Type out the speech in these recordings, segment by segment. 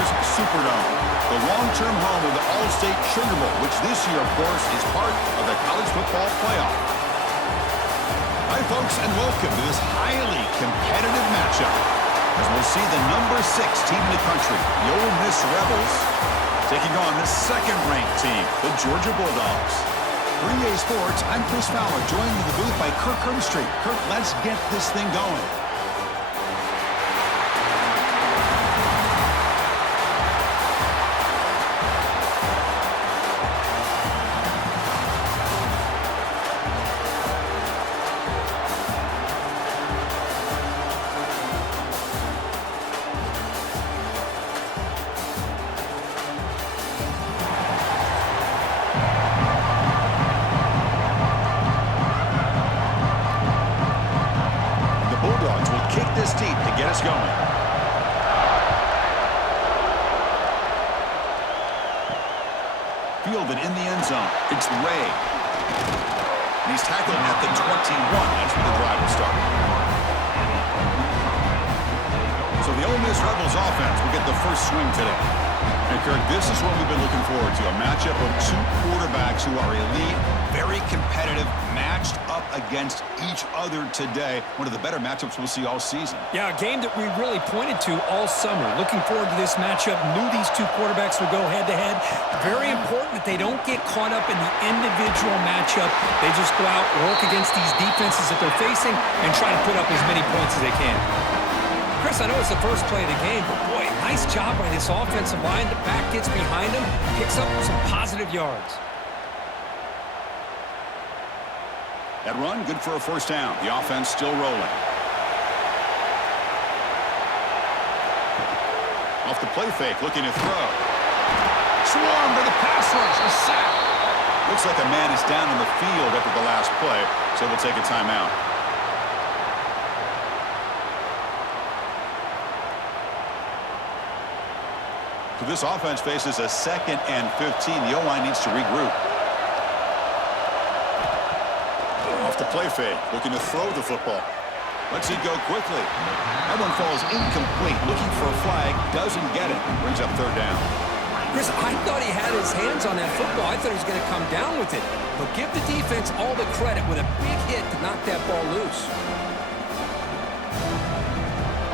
Caesars Superdome, the long-term home of the Allstate Sugar Bowl, which this year, of course, is part of the college football playoff. Hi, folks, and welcome to this highly competitive matchup, as we'll see the number 6 team in the country, the Ole Miss Rebels, taking on the second-ranked team, the Georgia Bulldogs. For EA Sports, I'm Chris Fowler, joined in the booth by Kirk Herbstreit. Kirk, let's get this thing going. This deep to get us going. Fielded in the end zone. It's Ray. And he's tackled at the 21. That's where the drive will start. So the Ole Miss Rebels offense will get the first swing today. And Kirk, this is what we've been looking forward to. A matchup of 2 quarterbacks who are elite, very competitive, matched up against each other today. One of the better matchups we'll see all season. Yeah, a game that we really pointed to all summer. Looking forward to this matchup. Knew these 2 quarterbacks would go head-to-head. Very important that they don't get caught up in the individual matchup. They just go out, work against these defenses that they're facing, and try to put up as many points as they can. Chris, I know it's the first play of the game, but boy, nice job by this offensive line. The back gets behind him, picks up some positive yards. That run, good for a first down. The offense still rolling. Off the play fake, looking to throw. Swarm for the pass rush, a sack. Looks like a man is down on the field after the last play, so we'll take a timeout. So this offense faces a 2nd and 15. The O-line needs to regroup. Off the play fake, looking to throw the football. Let's see go quickly. That one falls incomplete. Looking for a flag, doesn't get it. Brings up 3rd down. Chris, I thought he had his hands on that football. I thought he was going to come down with it. But give the defense all the credit with a big hit to knock that ball loose.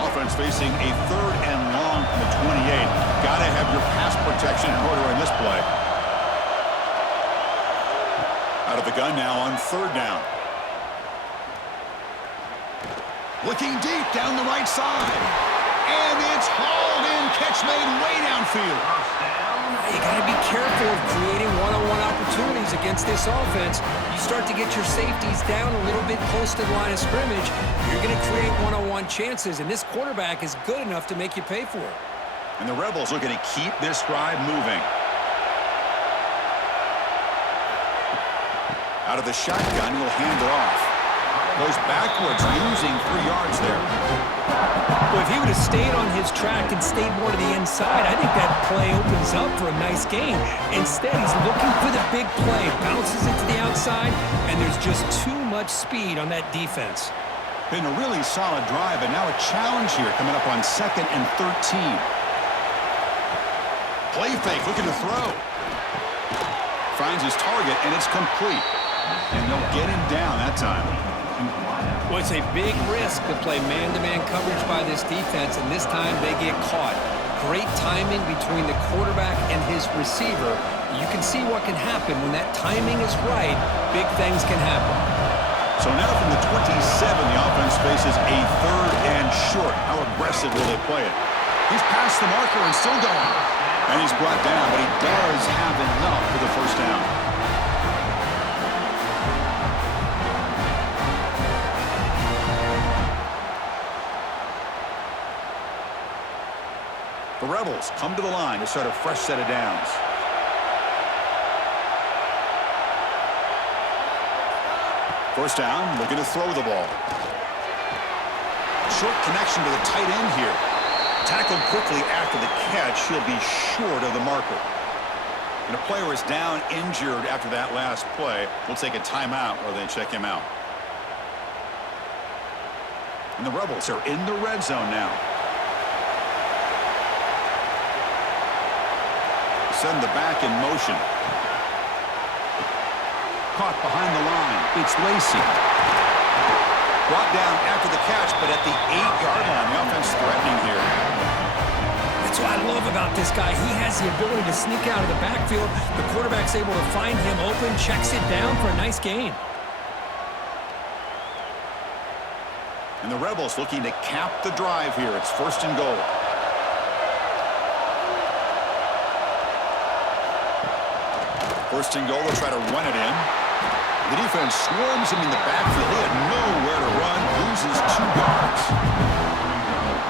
Offense facing a 3rd and long from the 28. Got to have your pass protection in order in this play. Out of the gun now on 3rd down. Looking deep down the right side. And it's hauled in. Catch made way downfield. You got to be careful of creating one-on-one opportunities against this offense. You start to get your safeties down a little bit close to the line of scrimmage, you're going to create one-on-one chances, and this quarterback is good enough to make you pay for it. And the Rebels looking to keep this drive moving. Out of the shotgun, he'll hand it off. Goes backwards, losing 3 yards there. Well, if he would have stayed on his track and stayed more to the inside, I think that play opens up for a nice gain. Instead, he's looking for the big play. Bounces it to the outside, and there's just too much speed on that defense. Been a really solid drive, and now a challenge here coming up on 2nd and 13. Play fake, looking to throw. Finds his target, and it's complete. And they'll get him down that time. Well, it's a big risk to play man-to-man coverage by this defense, and this time they get caught. Great timing between the quarterback and his receiver. You can see what can happen when that timing is right. Big things can happen. So now from the 27, the offense faces a 3rd and short. How aggressive will they play it? He's past the marker and still going. And he's brought down, but he does have enough for the first down. The Rebels come to the line to start a fresh set of downs. First down, looking to throw the ball. Short connection to the tight end here. Tackled quickly after the catch. He'll be short of the marker. And a player is down injured after that last play. We'll take a timeout or they check him out. And the Rebels are in the red zone now. Send the back in motion. Caught behind the line. It's Lacey. Brought down after the catch, but at the 8-yard line. The offense threatening here. That's what I love about this guy. He has the ability to sneak out of the backfield. The quarterback's able to find him open, checks it down for a nice gain. And the Rebels looking to cap the drive here. It's 1st and goal. First and goal, they'll try to run it in. The defense swarms him in the backfield. He had nowhere to run, loses 2 yards.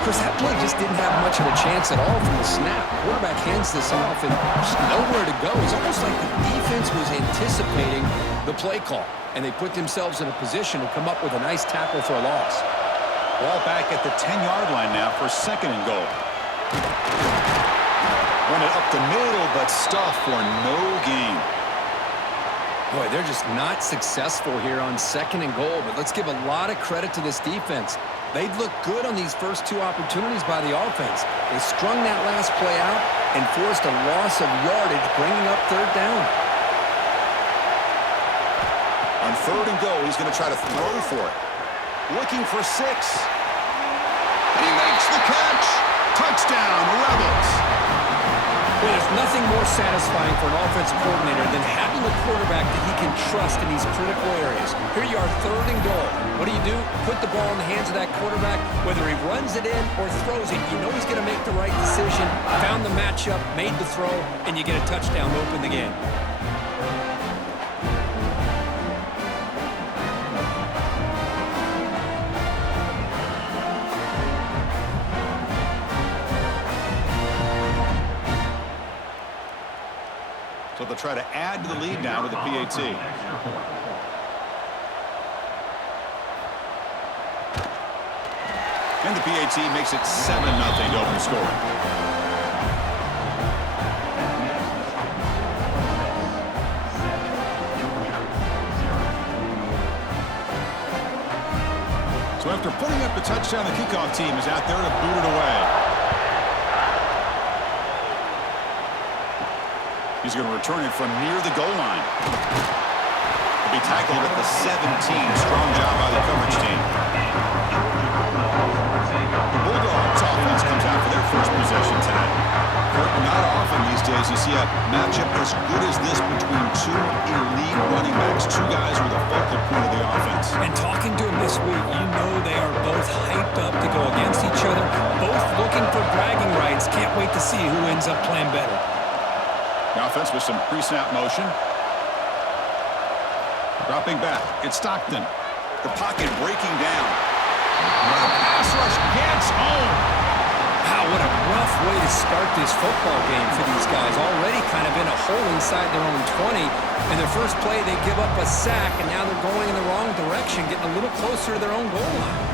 Chris, that play just didn't have much of a chance at all from the snap. Quarterback hands this off and there's nowhere to go. It's almost like the defense was anticipating the play call, and they put themselves in a position to come up with a nice tackle for a loss. Ball back at the 10-yard line now for 2nd and goal. Run it up the middle, but stuffed for no gain. Boy, they're just not successful here on 2nd and goal, but let's give a lot of credit to this defense. They've looked good on these first 2 opportunities by the offense. They strung that last play out and forced a loss of yardage, bringing up 3rd down. On 3rd and goal, he's going to try to throw for it. Looking for 6. He makes the catch. Touchdown, Rebels. Well, there's nothing more satisfying for an offensive coordinator than having a quarterback that he can trust in these critical areas. Here you are, 3rd and goal. What do? Put the ball in the hands of that quarterback. Whether he runs it in or throws it, you know he's going to make the right decision. Found the matchup, made the throw, and you get a touchdown to open the game. So they'll try to add to the lead now with the PAT. And the PAT makes it 7-0 to open scoring. So after putting up the touchdown, the kickoff team is out there to boot it away. He's going to return it from near the goal line. He'll be tackled at the 17. Strong job by the coverage team. The Bulldogs offense comes out for their first possession tonight. Not often these days you see a matchup as good as this between 2 elite running backs, 2 guys who are the focal point of the offense. And talking to him this week, you know they are both hyped up to go against each other, both looking for bragging rights. Can't wait to see who ends up playing better. The offense with some pre-snap motion. Dropping back. It's Stockton. The pocket breaking down. The pass rush gets home. Wow, what a rough way to start this football game for these guys. Already kind of in a hole inside their own 20. In their first play, they give up a sack, and now they're going in the wrong direction, getting a little closer to their own goal line.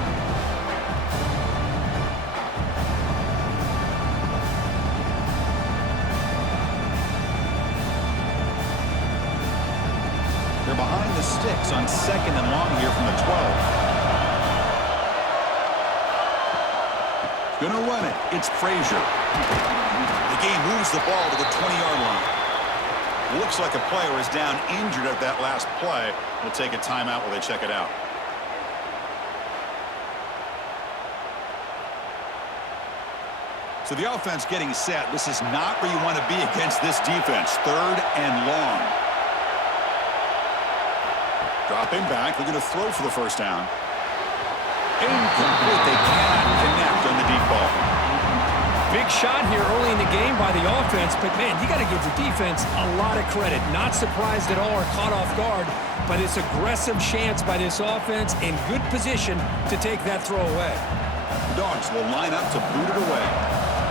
They're behind the sticks on 2nd and long here from the 12. Gonna run it. It's Frazier. The game moves the ball to the 20-yard line. Looks like a player is down injured at that last play. We'll take a timeout while they check it out. So the offense getting set. This is not where you want to be against this defense. 3rd and long. Dropping back, looking to throw for the first down. Incomplete. They cannot connect on the deep ball. Big shot here early in the game by the offense, but man, you got to give the defense a lot of credit. Not surprised at all or caught off guard by this aggressive chance by this offense in good position to take that throw away. The Dogs will line up to boot it away.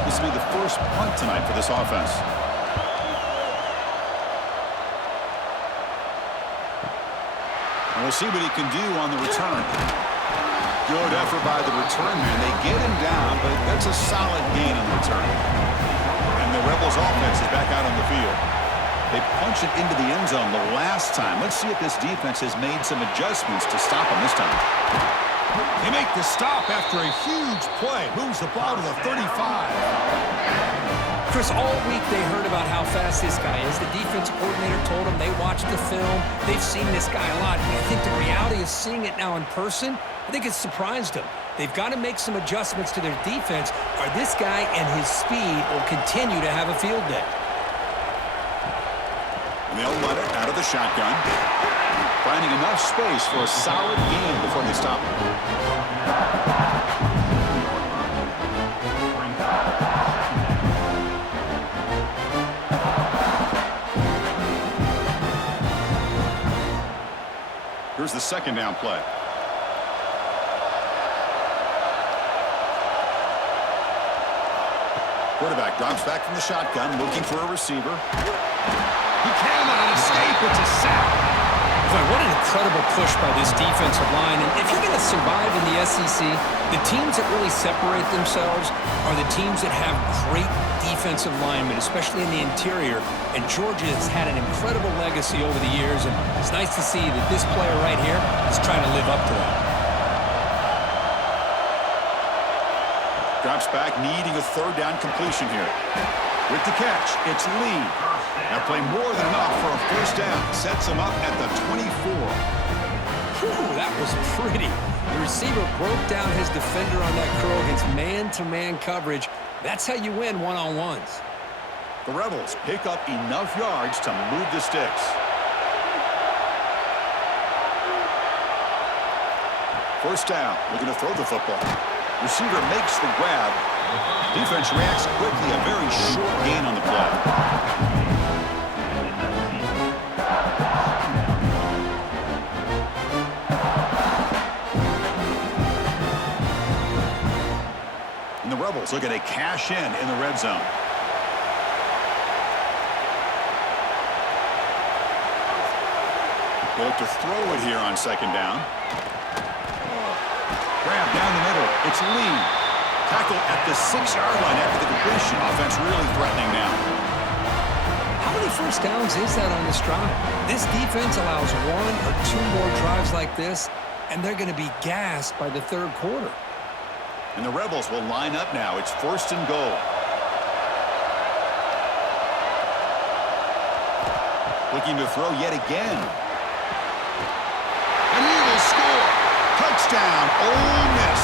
This will be the first punt tonight for this offense. And we'll see what he can do on the return. Good effort by the return man. They get him down, but that's a solid gain on the return. And the Rebels offense is back out on the field. They punch it into the end zone the last time. Let's see if this defense has made some adjustments to stop him this time. They make the stop after a huge play. Moves the ball to the 35. Chris, all week they heard about how fast this guy is. The defensive coordinator told them they watched the film. They've seen this guy a lot. But I think the reality of seeing it now in person, I think it's surprised them. They've got to make some adjustments to their defense, or this guy and his speed will continue to have a field day. And they'll let it out of the shotgun. Finding enough space for a solid gain before they stop him. Here's the second down play. Quarterback drops back from the shotgun, looking for a receiver. He cannot escape. It's a sack. Boy, what an incredible push by this defensive line. And if you're going to survive in the SEC, the teams that really separate themselves are the teams that have great defensive linemen, especially in the interior. And Georgia has had an incredible legacy over the years, and it's nice to see that this player right here is trying to live up to that. Drops back, needing a third down completion here. With the catch, it's Lee. That play more than enough for a first down. Sets him up at the 24. Whew, that was pretty. The receiver broke down his defender on that curl against man-to-man coverage. That's how you win one-on-ones. The Rebels pick up enough yards to move the sticks. First down, looking to throw the football. Receiver makes the grab. Defense reacts quickly. A very short gain on the play. And the Rebels looking to cash in the red zone. They look to throw it here on second down. Grab down the middle. It's Lee. Tackle at the 6-yard line after the completion. Offense really threatening now. How many first downs is that on this drive? This defense allows one or two more drives like this, and they're going to be gassed by the third quarter. And the Rebels will line up now. It's first and goal. Looking to throw yet again. And he will score. Touchdown, Ole Miss.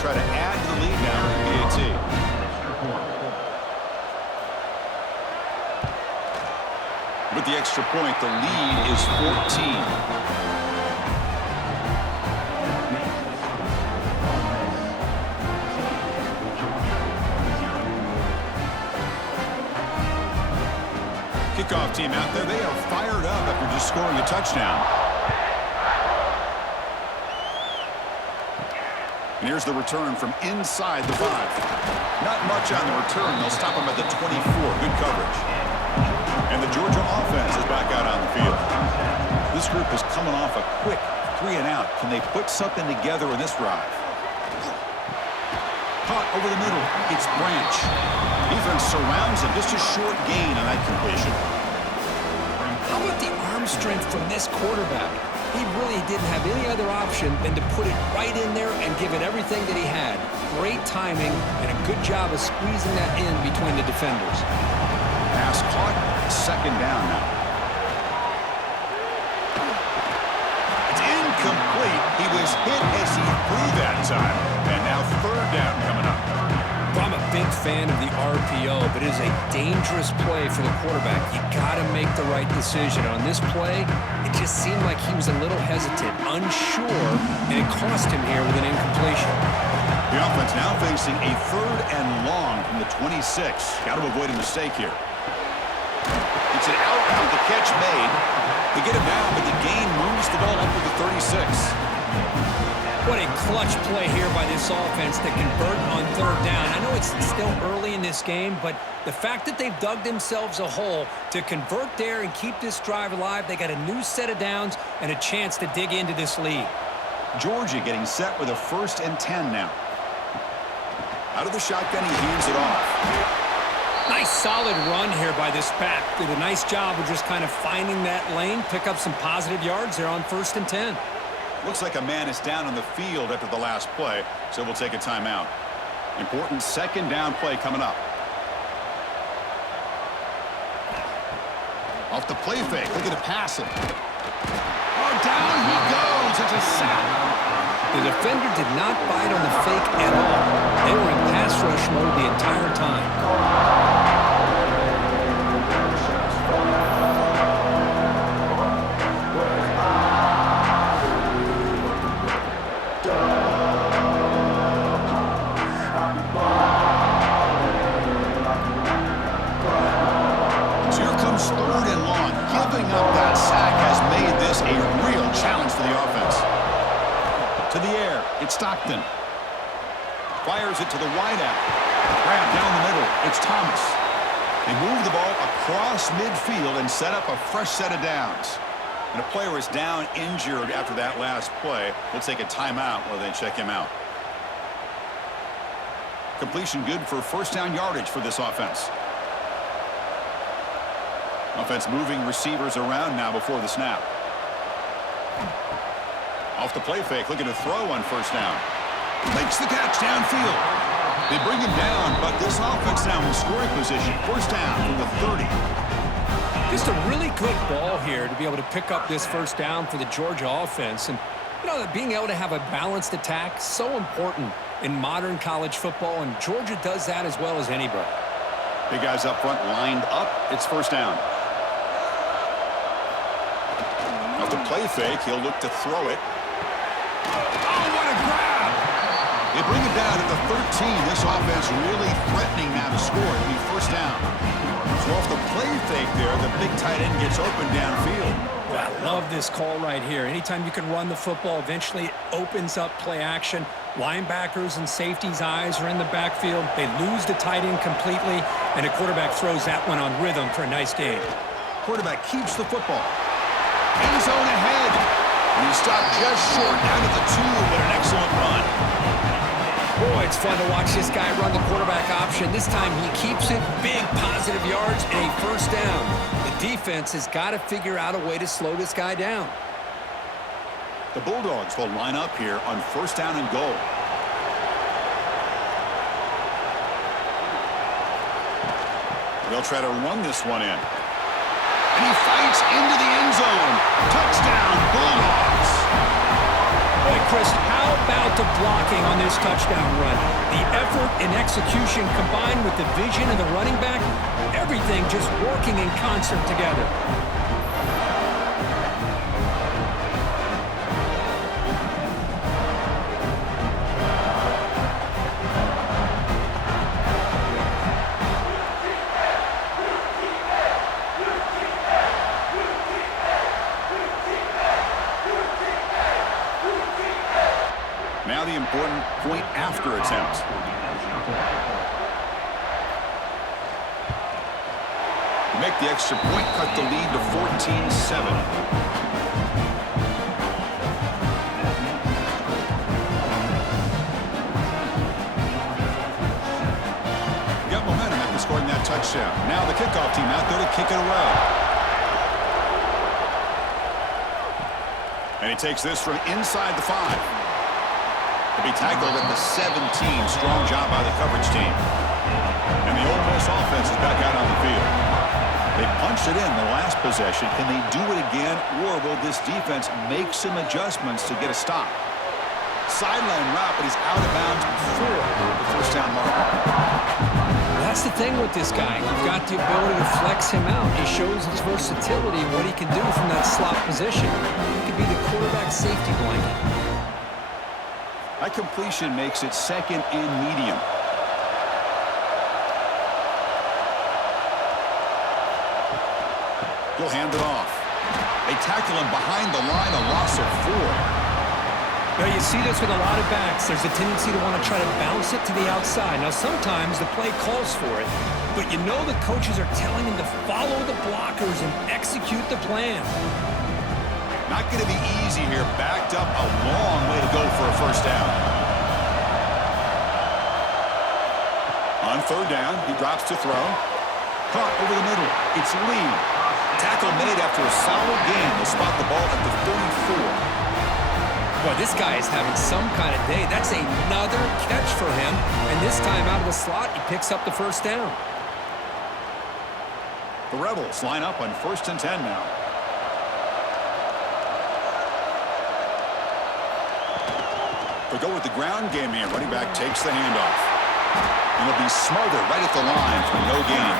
Try to add to the lead now with the PAT. With the extra point, the lead is 14. Kickoff team out there. They are fired up after just scoring a touchdown. And here's the return from inside the 5. Not much on the return. They'll stop him at the 24. Good coverage. And the Georgia offense is back out on the field. This group is coming off a quick 3-and-out. Can they put something together in this drive? Caught over the middle. It's Branch. Defense surrounds him. Just a short gain on that completion. How about the arm strength from this quarterback? He really didn't have any other option than to put it right in there and give it everything that he had. Great timing and a good job of squeezing that in between the defenders. Pass caught. Second down now. It's incomplete. He was hit as he threw that time. And now third down coming up. I'm a big fan of the RPO, but it is a dangerous play for the quarterback. You got to make the right decision. On this play, it just seemed like he was a little hesitant, unsure, and it cost him here with an incompletion. The offense now facing a third and long from the 26. Got to avoid a mistake here. It's an out route, the catch made. They get him down, but the gain moves the ball up to the 36. What a clutch play here by this offense to convert on third down. I know it's still early in this game, but the fact that they've dug themselves a hole to convert there and keep this drive alive, they got a new set of downs and a chance to dig into this lead. Georgia getting set with a 1st and 10 now. Out of the shotgun, he hands it off. Nice solid run here by this back. Did a nice job of just kind of finding that lane, pick up some positive yards there on 1st and 10. Looks like a man is down on the field after the last play, so we'll take a timeout. Important 2nd down play coming up. Off the play fake, look at the passing. Oh, down he goes. It's a sack. The defender did not bite on the fake at all. They were in pass rush mode the entire time. Stockton fires it to the wideout. Grab down the middle. It's Thomas. They move the ball across midfield and set up a fresh set of downs. And a player is down injured after that last play. We'll take a timeout while they check him out. Completion good for 1st down yardage for this offense. Offense moving receivers around now before the snap. Off the play fake, looking to throw on 1st down. Makes the catch downfield. They bring him down, but this offense now in scoring position. 1st down from the 30. Just a really good ball here to be able to pick up this 1st down for the Georgia offense. And, you know, being able to have a balanced attack, so important in modern college football, and Georgia does that as well as anybody. Big guys up front lined up. It's 1st down. Off the play fake, he'll look to throw it. Oh, what a grab! They bring it down at the 13. This offense really threatening now to score. It'll be 1st down. So off the play fake there, the big tight end gets open downfield. Well, I love this call right here. Anytime you can run the football, eventually it opens up play action. Linebackers and safeties' eyes are in the backfield. They lose the tight end completely, and the quarterback throws that one on rhythm for a nice gain. Quarterback keeps the football. End zone ahead. And he stopped just short down at the 2, but an excellent run. Boy, it's fun to watch this guy run the quarterback option. This time he keeps it, big positive yards, and a 1st down. The defense has got to figure out a way to slow this guy down. The Bulldogs will line up here on 1st down and goal. They'll try to run this one in. And he fights into the end zone. Touchdown, Bulldogs. Boy, Chris, how about the blocking on this touchdown run? The effort and execution combined with the vision of the running back, everything just working in concert together. Now the important point after attempt. Make the extra point, cut the lead to 14-7. Got momentum after scoring that touchdown. Now the kickoff team out there to kick it away. And he takes this from inside the 5. To be tackled at the 17. Strong job by the coverage team. And the Ole Miss offense is back out on the field. They punched it in the last possession. Can they do it again, or will this defense make some adjustments to get a stop? Sideline route, but he's out of bounds before the 1st down mark. That's the thing with this guy. You've got the ability to flex him out. He shows his versatility and what he can do from that slot position. He could be the quarterback safety blanket. That completion makes it 2nd and medium. He'll hand it off. They tackle him behind the line, a loss of 4. You see this with a lot of backs. There's a tendency to want to try to bounce it to the outside. Now, sometimes the play calls for it, but you know the coaches are telling them to follow the blockers and execute the plan. Not going to be easy here. Backed up a long way to go for a first down. On third down, he drops to throw. Caught over the middle. It's Lee. Tackle made after a solid gain. They'll spot the ball at the 34. Boy, this guy is having some kind of day. That's another catch for him. And this time out of the slot, he picks up the first down. The Rebels line up on 1st and 10 now. They go with the ground game here. Running back takes the handoff. And he'll be smothered right at the line for no gain.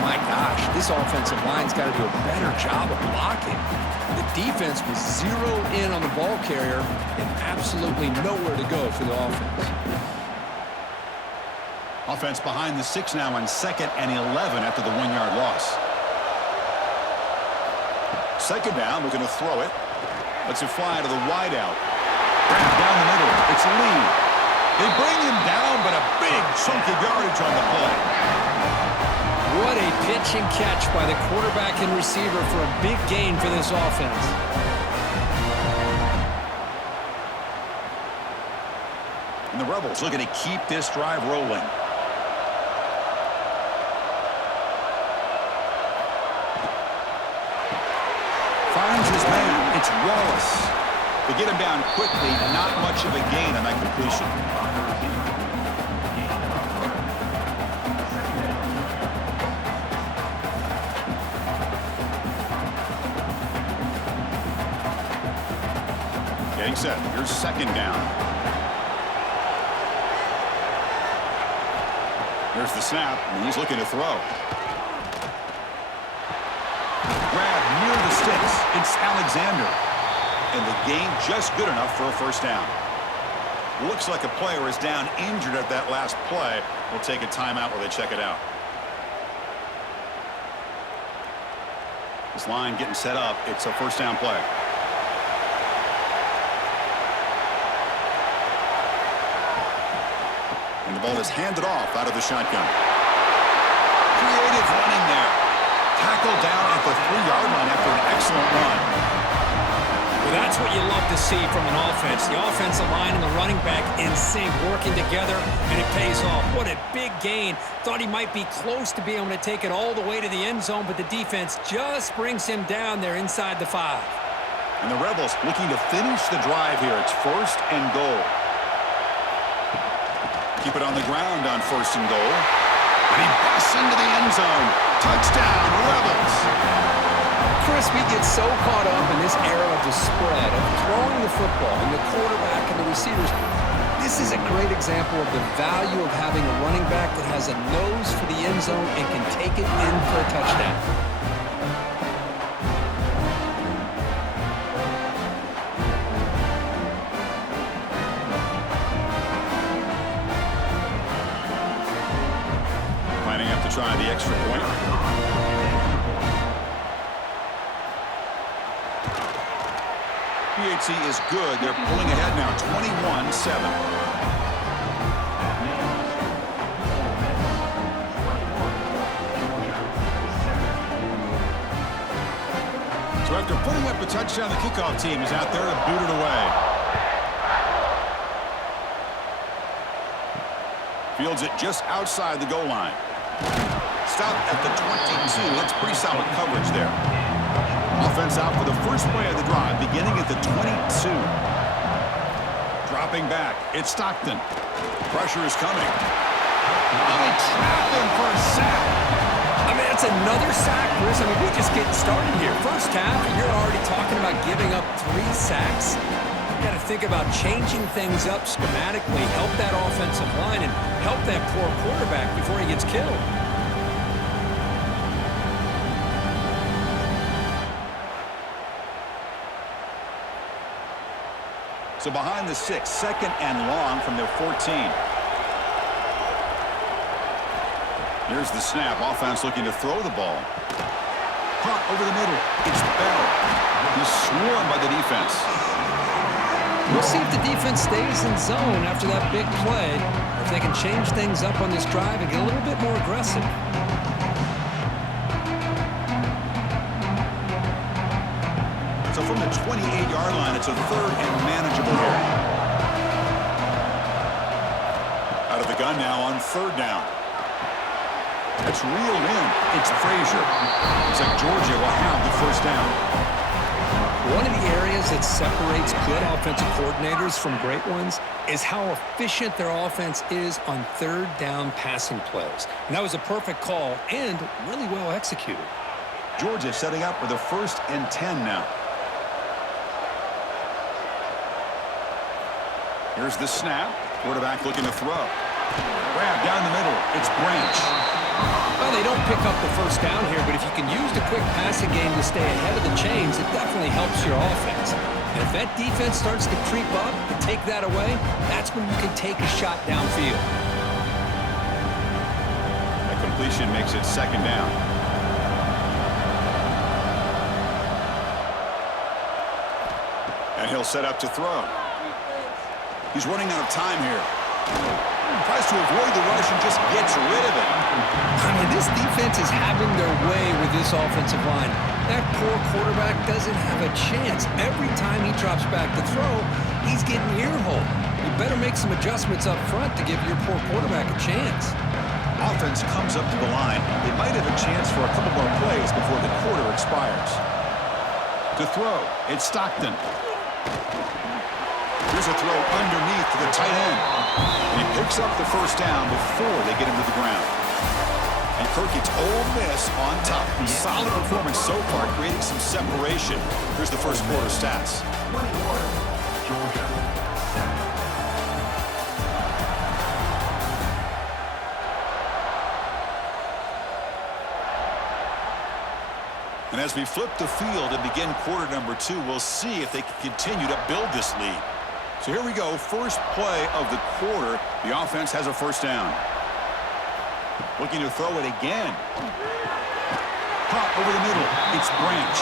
My gosh, this offensive line's got to do a better job of blocking. The defense was zeroed in on the ball carrier and absolutely nowhere to go for the offense. Offense behind the 6 now on 2nd and 11 after the 1-yard loss. 2nd down, we're going to throw it. Lets it fly to the wideout. Grab down the middle. It's Lee. They bring him down, but a big chunk of yardage on the play. What a pitch and catch by the quarterback and receiver for a big gain for this offense. And the Rebels looking to keep this drive rolling. Finds his man. It's Wallace. They get him down quickly. Not much of a gain on that completion. Getting set. Here's 2nd down. There's the snap, and he's looking to throw. Grab near the sticks. It's Alexander. And the gain just good enough for a first down. Looks like a player is down injured at that last play. We'll take a timeout while they check it out. This line getting set up. It's a first down play. And the ball is handed off out of the shotgun. Creative running there. Tackled down at the 3-yard line after an excellent run. Well, that's what you love to see from an offense. The offensive line and the running back in sync, working together, and it pays off. What a big gain. Thought he might be close to being able to take it all the way to the end zone, but the defense just brings him down there inside the 5. And the Rebels looking to finish the drive here. It's 1st and goal. Keep it on the ground on 1st and goal. And he busts into the end zone. Touchdown, Rebels. Chris, we get so caught up in this era of the spread, of throwing the football, and the quarterback and the receivers. This is a great example of the value of having a running back that has a nose for the end zone and can take it in for a touchdown. Lining up to try the extra point. PHC is good. They're pulling ahead now, 21-7. So after putting up a touchdown, the kickoff team is out there to boot it away. Fields it just outside the goal line. Stop at the 22. That's pretty solid coverage there. Offense out for the first play of the drive, beginning at the 22. Dropping back, it's Stockton. Pressure is coming. Oh, they trapped him for a sack. I mean, that's another sack, Chris. I mean, we're just getting started here. First half, and you're already talking about giving up 3 sacks. You got to think about changing things up schematically, help that offensive line, and help that poor quarterback before he gets killed. So behind the 6, 2nd and long from their 14. Here's the snap. Offense looking to throw the ball. Caught over the middle. It's Bell. He's swarmed by the defense. We'll see if the defense stays in zone after that big play, or if they can change things up on this drive and get a little bit more aggressive. So from the 28-yard line, it's a 3rd and manageable here. Out of the gun now on 3rd down. It's reeled in. It's Frazier. Looks like Georgia will have the 1st down. One of the areas that separates good offensive coordinators from great ones is how efficient their offense is on 3rd down passing plays. And that was a perfect call and really well executed. Georgia setting up for the 1st and 10 now. Here's the snap. Quarterback looking to throw. Grab down the middle. It's Branch. Well, they don't pick up the 1st down here, but if you can use the quick passing game to stay ahead of the chains, it definitely helps your offense. And if that defense starts to creep up and take that away, that's when you can take a shot downfield. The completion makes it 2nd down. And he'll set up to throw. He's running out of time here. Tries to avoid the rush and just gets rid of it. I mean, this defense is having their way with this offensive line. That poor quarterback doesn't have a chance. Every time he drops back to throw, he's getting ear-holed. You better make some adjustments up front to give your poor quarterback a chance. Offense comes up to the line. They might have a chance for a couple more plays before the quarter expires. To throw, it's Stockton. Here's a throw underneath to the tight end. And he picks up the 1st down before they get him to the ground. And Kirk gets Ole Miss on top. Solid performance so far, creating some separation. Here's the 1st quarter stats. Georgia. And as we flip the field and begin quarter number 2, we'll see if they can continue to build this lead. So here we go, first play of the quarter. The offense has a 1st down. Looking to throw it again. Caught over the middle. It's Branch.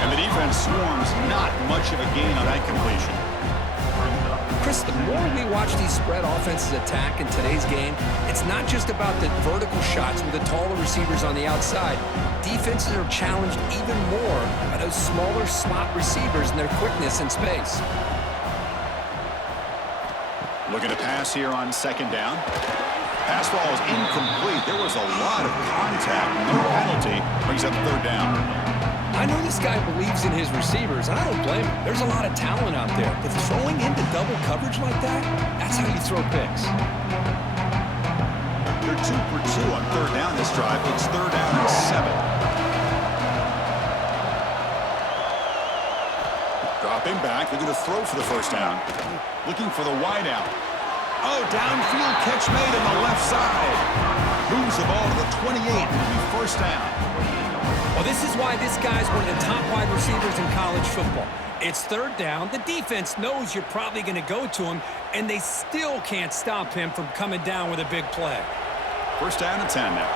And the defense swarms. Not much of a gain on that completion. Chris, the more we watch these spread offenses attack in today's game, it's not just about the vertical shots with the taller receivers on the outside. Defenses are challenged even more by those smaller slot receivers and their quickness in space. Looking to pass here on 2nd down. Pass ball is incomplete. There was a lot of contact. No penalty. Brings up 3rd down. I know this guy believes in his receivers, and I don't blame him. There's a lot of talent out there. But throwing into double coverage like that, that's how you throw picks. They're 2 for 2 on 3rd down this drive. It's 3rd down and 7. Dropping back, looking to throw for the 1st down. Looking for the wideout. Oh, downfield catch made on the left side. Moves the ball to the 28. It'll be 1st down. Well, this is why this guy's one of the top wide receivers in college football. It's 3rd down. The defense knows you're probably going to go to him, and they still can't stop him from coming down with a big play. 1st down and 10 now.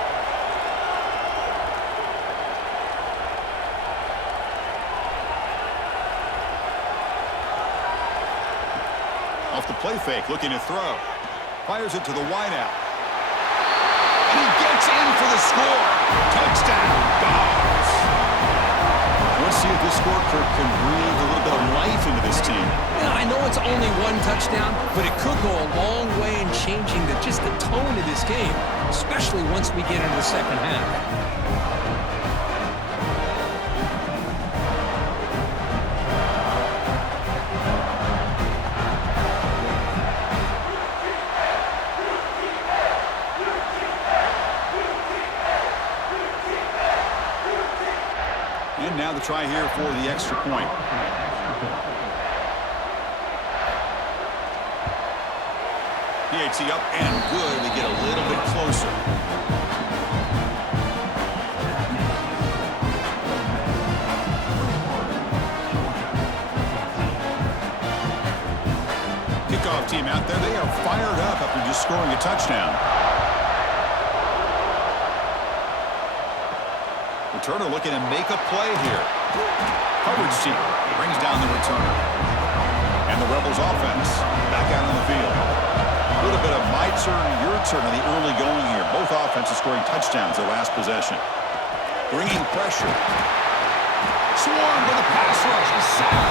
Off the play fake, looking to throw. Fires it to the wideout. And he gets in for the score. Touchdown, Dogs. Let's see if this score can breathe a little bit of life into this team. Yeah, I know it's only 1 touchdown, but it could go a long way in changing just the tone of this game, especially once we get into the 2nd half. Now the try here for the extra point. PAT up and good. We get a little bit closer. Kickoff team out there. They are fired up after just scoring a touchdown. Returner looking to make a play here. Coverage team brings down the returner. And And the Rebels offense back out on the field. A little bit of my turn, your turn in the early going here. Both offenses scoring touchdowns their last possession. Bringing pressure. Swarm with a pass rush. A sack.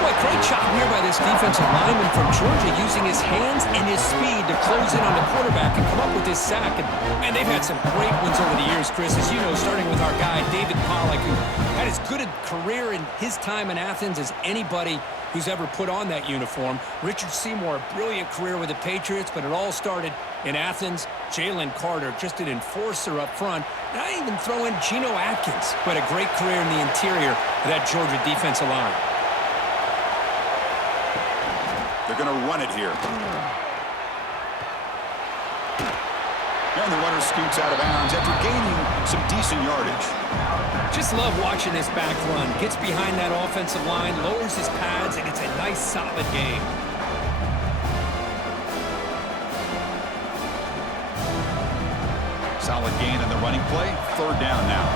Boy, great job here by this defensive lineman from Georgia using his hands and his speed to close in on the quarterback and come up with this sack. And they've had some great ones over the years, Chris, as you know, starting with our guy, David Pollack, who had as good a career in his time in Athens as anybody who's ever put on that uniform. Richard Seymour, a brilliant career with the Patriots, but it all started in Athens. Jalen Carter, just an enforcer up front. And I even throw in Geno Atkins, who had a great career in the interior of that Georgia defensive line. They're going to run it here. And the runner scoots out of bounds after gaining some decent yardage. Just love watching this back run. Gets behind that offensive line, lowers his pads, and it's a nice, solid game. Solid gain in the running play. Third down now.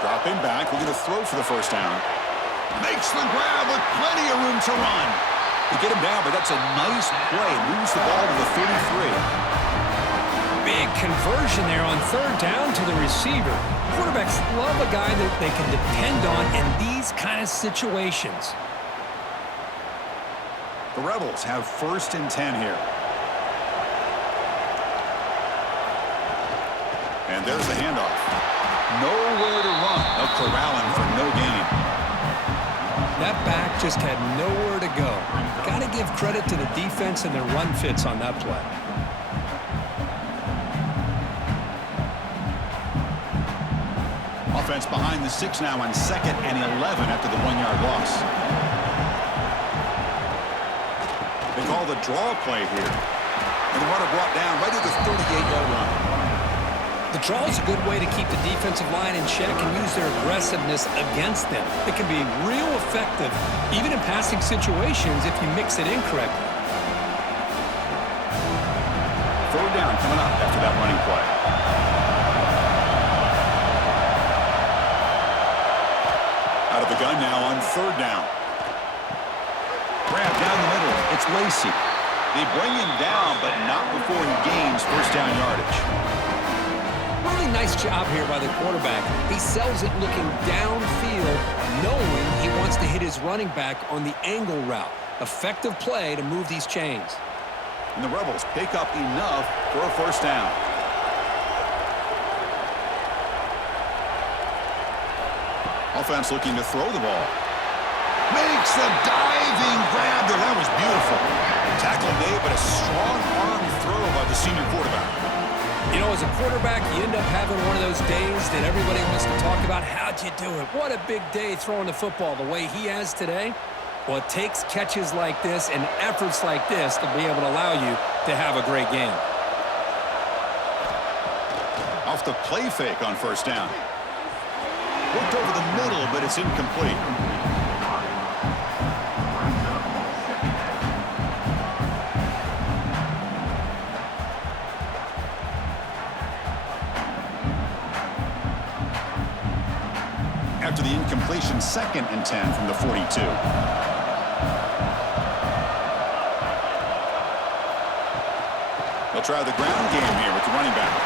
Dropping back. We're going to throw for the first down. Makes the grab with plenty of room to run. They get him down, but that's a nice play. Moves the ball to the 33. Big conversion there on third down to the receiver. Quarterbacks love a guy that they can depend on in these kind of situations. The Rebels have 1st and 10 here. And there's the handoff. Nowhere to run. They'll corral him for no gain. That back just had nowhere to go. Got to give credit to the defense and their run fits on that play. Offense behind the 6 now on 2nd and 11 after the 1-yard loss. They call the draw play here. And the runner brought down right at the 38-yard line. The draw is a good way to keep the defensive line in check and use their aggressiveness against them. It can be real effective, even in passing situations, if you mix it in correctly. Third down coming up after that running play. Out of the gun now on 3rd down. Grab down the middle. It's Lacey. They bring him down, but not before he gains first down yardage. Really nice job here by the quarterback. He sells it looking downfield, knowing he wants to hit his running back on the angle route. Effective play to move these chains. And the Rebels pick up enough for a first down. Offense looking to throw the ball. Makes the diving grab there. That was beautiful. Tackle made, but a strong arm throw by the senior quarterback. You know, as a quarterback, you end up having one of those days that everybody wants to talk about. How'd you do it? What a big day throwing the football the way he has today. Well, it takes catches like this and efforts like this to be able to allow you to have a great game. Off the play fake on first down. Worked over the middle, but it's incomplete. After the incompletion, 2nd and 10 from the 42. They'll try the ground game here with the running back.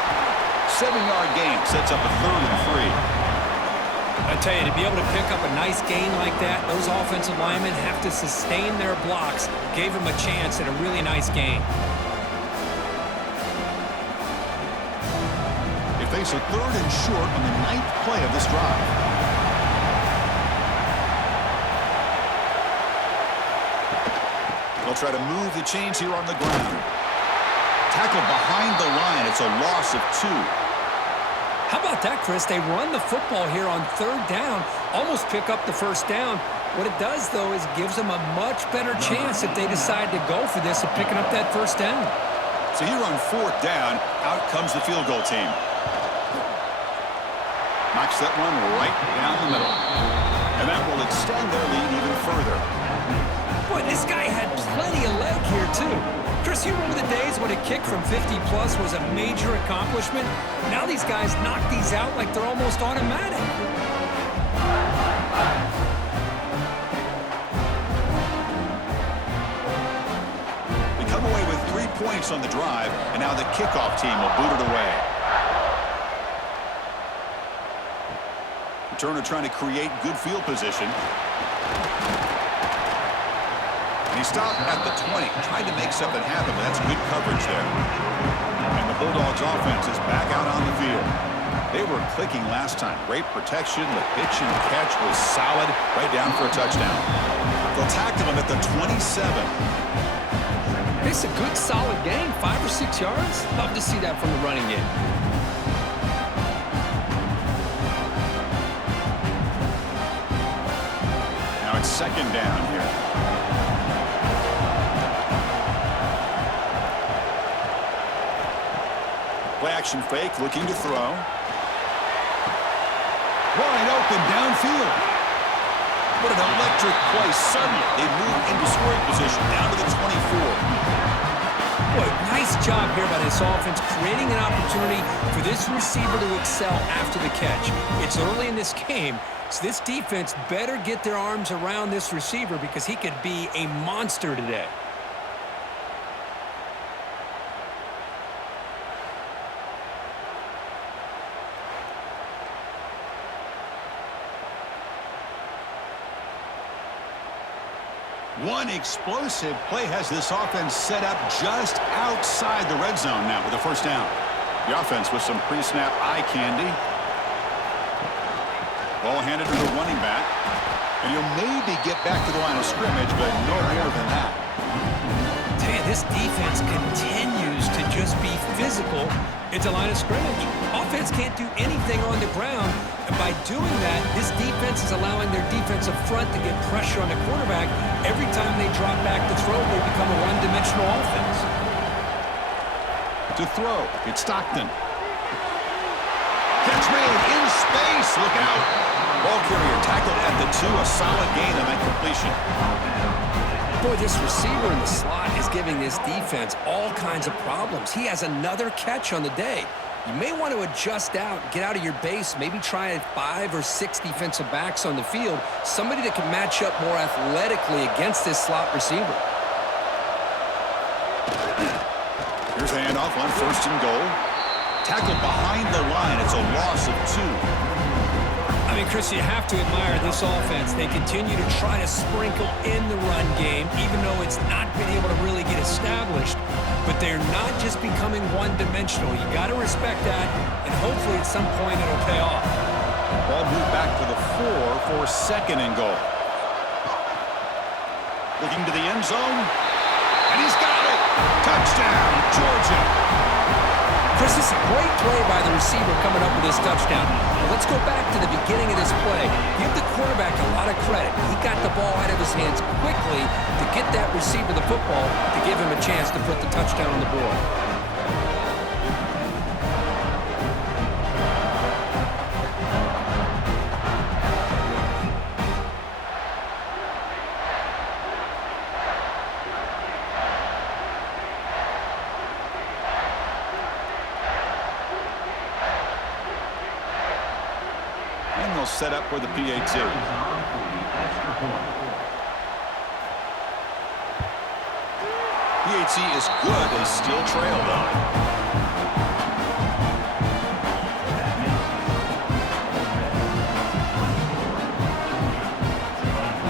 7-yard gain sets up a 3rd and 3. I tell you, to be able to pick up a nice gain like that, those offensive linemen have to sustain their blocks. Gave him a chance at a really nice gain. They face a 3rd and short on the 9th play of this drive. They'll try to move the chains here on the ground. Tackle behind the line. It's a loss of 2. How about that, Chris? They run the football here on 3rd down, almost pick up the first down. What it does, though, is gives them a much better chance if they decide to go for this of picking up that first down. So here on 4th down, out comes the field goal team. Knocks that one right down the middle. And that will extend their lead even further. Boy, this guy had plenty of leg here, too. Chris, you remember the days when a kick from 50-plus was a major accomplishment? Now these guys knock these out like they're almost automatic. points on the drive, and now the kickoff team will boot it away. Returner trying to create good field position. And he stopped at the 20, trying to make something happen, but that's good coverage there. And the Bulldogs offense is back out on the field. They were clicking last time. Great protection. The pitch and catch was solid. Right down for a touchdown. They'll tackle him at the 27. It's a good, solid game. 5 or 6 yards. Love to see that from the running game. Now it's second down here. Play action fake, looking to throw. Wide open downfield. What an electric play. Suddenly, they move into scoring position down to the 24. Boy, nice job here by this offense, creating an opportunity for this receiver to excel after the catch. It's early in this game, so this defense better get their arms around this receiver because he could be a monster today. One explosive play has this offense set up just outside the red zone now with a first down. The offense with some pre-snap eye candy. Ball handed to the running back. And he'll maybe get back to the line of scrimmage, but no more than that. Tell you, this defense continues to just be physical at the line of scrimmage. Offense can't do anything on the ground. And by doing that, this defense is allowing their defensive front to get pressure on the quarterback. Every time they drop back to throw, they become a one-dimensional offense. To throw, it's Stockton. Catch made in space. Look out. Ball carrier tackled at the 2. A solid gain on that completion. Boy, this receiver in the slot is giving this defense all kinds of problems. He has another catch on the day. You may want to adjust out, get out of your base, maybe try 5 or 6 defensive backs on the field, somebody that can match up more athletically against this slot receiver. Here's a handoff on first and goal. Tackled behind the line. It's a loss of 2. I mean, Chris, you have to admire this offense. They continue to try to sprinkle in the run game, even though it's not been able to really get established. But they're not just becoming one-dimensional. You got to respect that, and hopefully at some point it'll pay off. Ball moved back to the 4 for second and goal. Looking to the end zone, and he's got it. Touchdown, Georgia. Chris, this is a great play by the receiver coming up with this touchdown. But let's go back to the beginning of this play. Give the quarterback a lot of credit. He got the ball out of his hands quickly to get that receiver the football to give him a chance to put the touchdown on the board. Set up for the PAT. PAT is good. They still trail, though.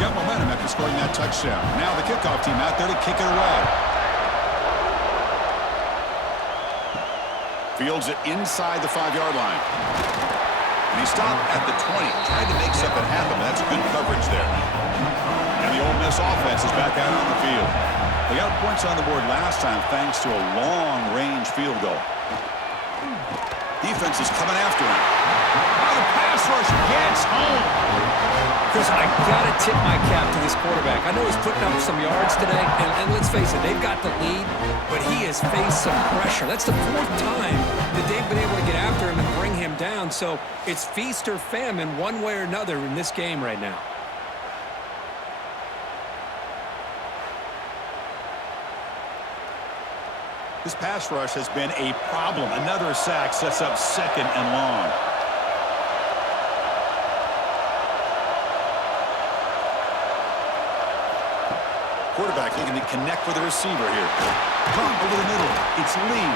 Got momentum after scoring that touchdown. Now the kickoff team out there to kick it away. Fields it inside the 5-yard line. And he stopped at the 20, trying to make something happen. That's good coverage there. And the Ole Miss offense is back out on the field. They got points on the board last time thanks to a long-range field goal. Defense is coming after him. Oh, the pass rush gets home. Chris, I got to tip my cap to this quarterback. I know he's putting up some yards today, and let's face it, they've got the lead, but he has faced some pressure. That's the 4th time that they've been able to get after him and bring him down. So it's feast or famine one way or another in this game right now. This pass rush has been a problem. Another sack sets up second and long. Quarterback looking to connect with the receiver here. Caught over the middle. It's Lee.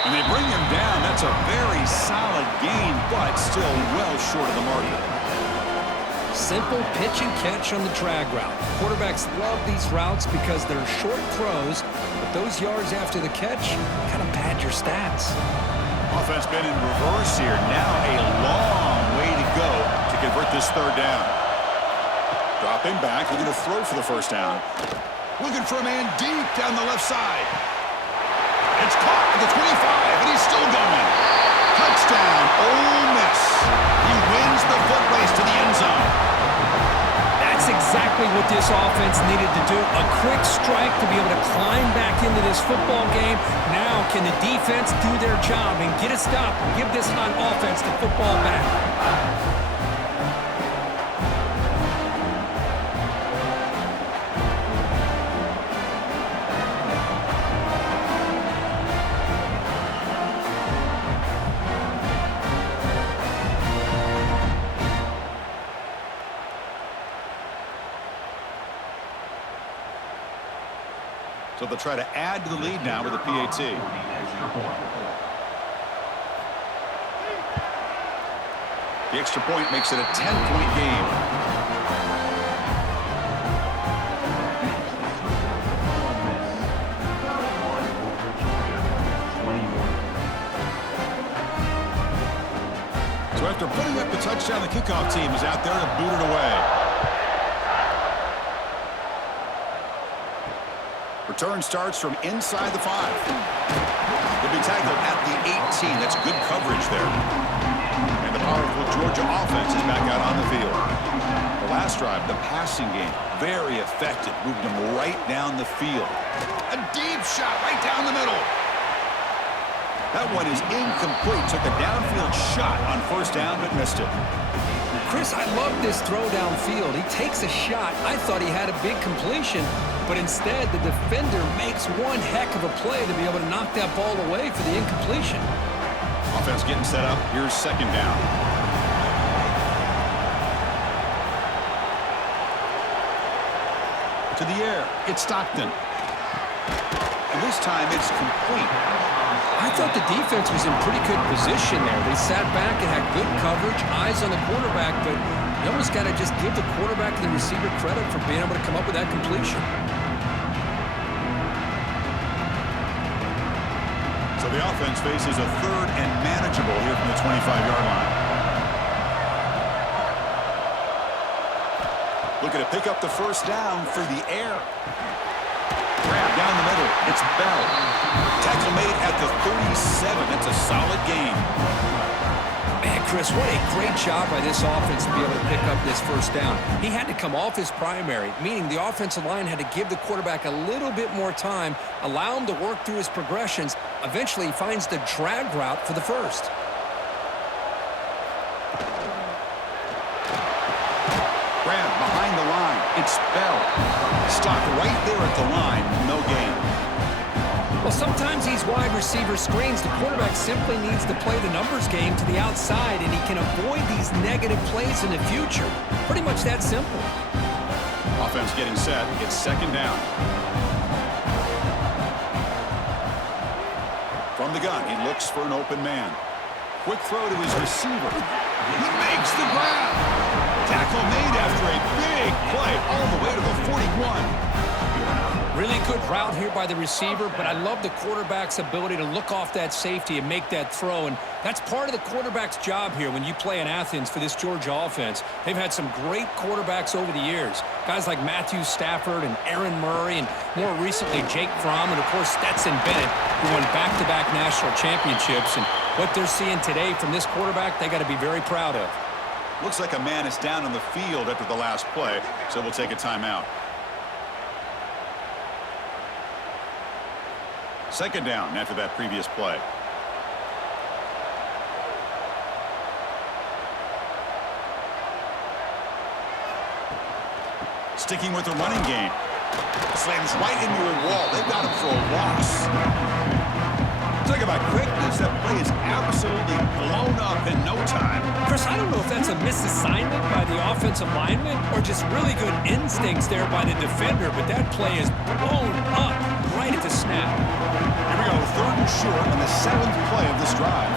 And they bring him down. That's a very solid gain, but still well short of the marker. Simple pitch and catch on the drag route. Quarterbacks love these routes because they're short throws, but those yards after the catch kind of pad your stats. Offense been in reverse here. Now a long way to go to convert this third down. Dropping back, looking to throw for the first down. Looking for a man deep down the left side. It's caught at the 25, and he's still going. Touchdown, Ole Miss. He wins the foot race to the end zone. That's exactly what this offense needed to do. A quick strike to be able to climb back into this football game. Now, can the defense do their job and get a stop and give this hot offense the football back? So they'll try to add to the lead now with a PAT. The extra point makes it a 10-point game. So after putting up the touchdown, the kickoff team is out there to boot it away. Return starts from inside the 5. They'll be tackled at the 18. That's good coverage there. And the powerful Georgia offense is back out on the field. The last drive, the passing game, very effective. Moved them right down the field. A deep shot right down the middle. That one is incomplete. Took a downfield shot on first down, but missed it. Chris, I love this throw downfield. He takes a shot. I thought he had a big completion, but instead the defender makes one heck of a play to be able to knock that ball away for the incompletion. Offense getting set up. Here's second down. To the air. It's Stockton. And this time it's complete. I thought the defense was in pretty good position there. They sat back and had good coverage, eyes on the quarterback, but you almost got to just give the quarterback and the receiver credit for being able to come up with that completion. So the offense faces a third and manageable here from the 25-yard line. Looking to pick up the first down through the air. Grab down the middle. It's Bell. Tackle made at the 37. That's a solid gain. Man, Chris, what a great job by this offense to be able to pick up this first down. He had to come off his primary, meaning the offensive line had to give the quarterback a little bit more time, allow him to work through his progressions. Eventually, he finds the drag route for the first. Grab behind the line. It's Bell. Stopped right there at the line. No gain. Well, sometimes these wide receiver screens, the quarterback simply needs to play the numbers game to the outside, and he can avoid these negative plays in the future. Pretty much that simple. Offense getting set. It's second down. From the gun, he looks for an open man. Quick throw to his receiver. He makes the grab. Tackle made after a big play all the way to the 41. Really good route here by the receiver, but I love the quarterback's ability to look off that safety and make that throw, and that's part of the quarterback's job here when you play in Athens for this Georgia offense. They've had some great quarterbacks over the years, guys like Matthew Stafford and Aaron Murray, and more recently Jake Fromm, and of course Stetson Bennett, who won back-to-back national championships. And what they're seeing today from this quarterback, they got to be very proud of. Looks like a man is down on the field after the last play, so we'll take a timeout. Second down after that previous play. Sticking with the running game. Slams right into a wall. They've got him for a loss. Talk about quickness. That play is absolutely blown up in no time. Chris, I don't know if that's a misassignment by the offensive lineman or just really good instincts there by the defender, but that play is blown up right at the snap. Here we go, 3rd and short on the 7th play of this drive.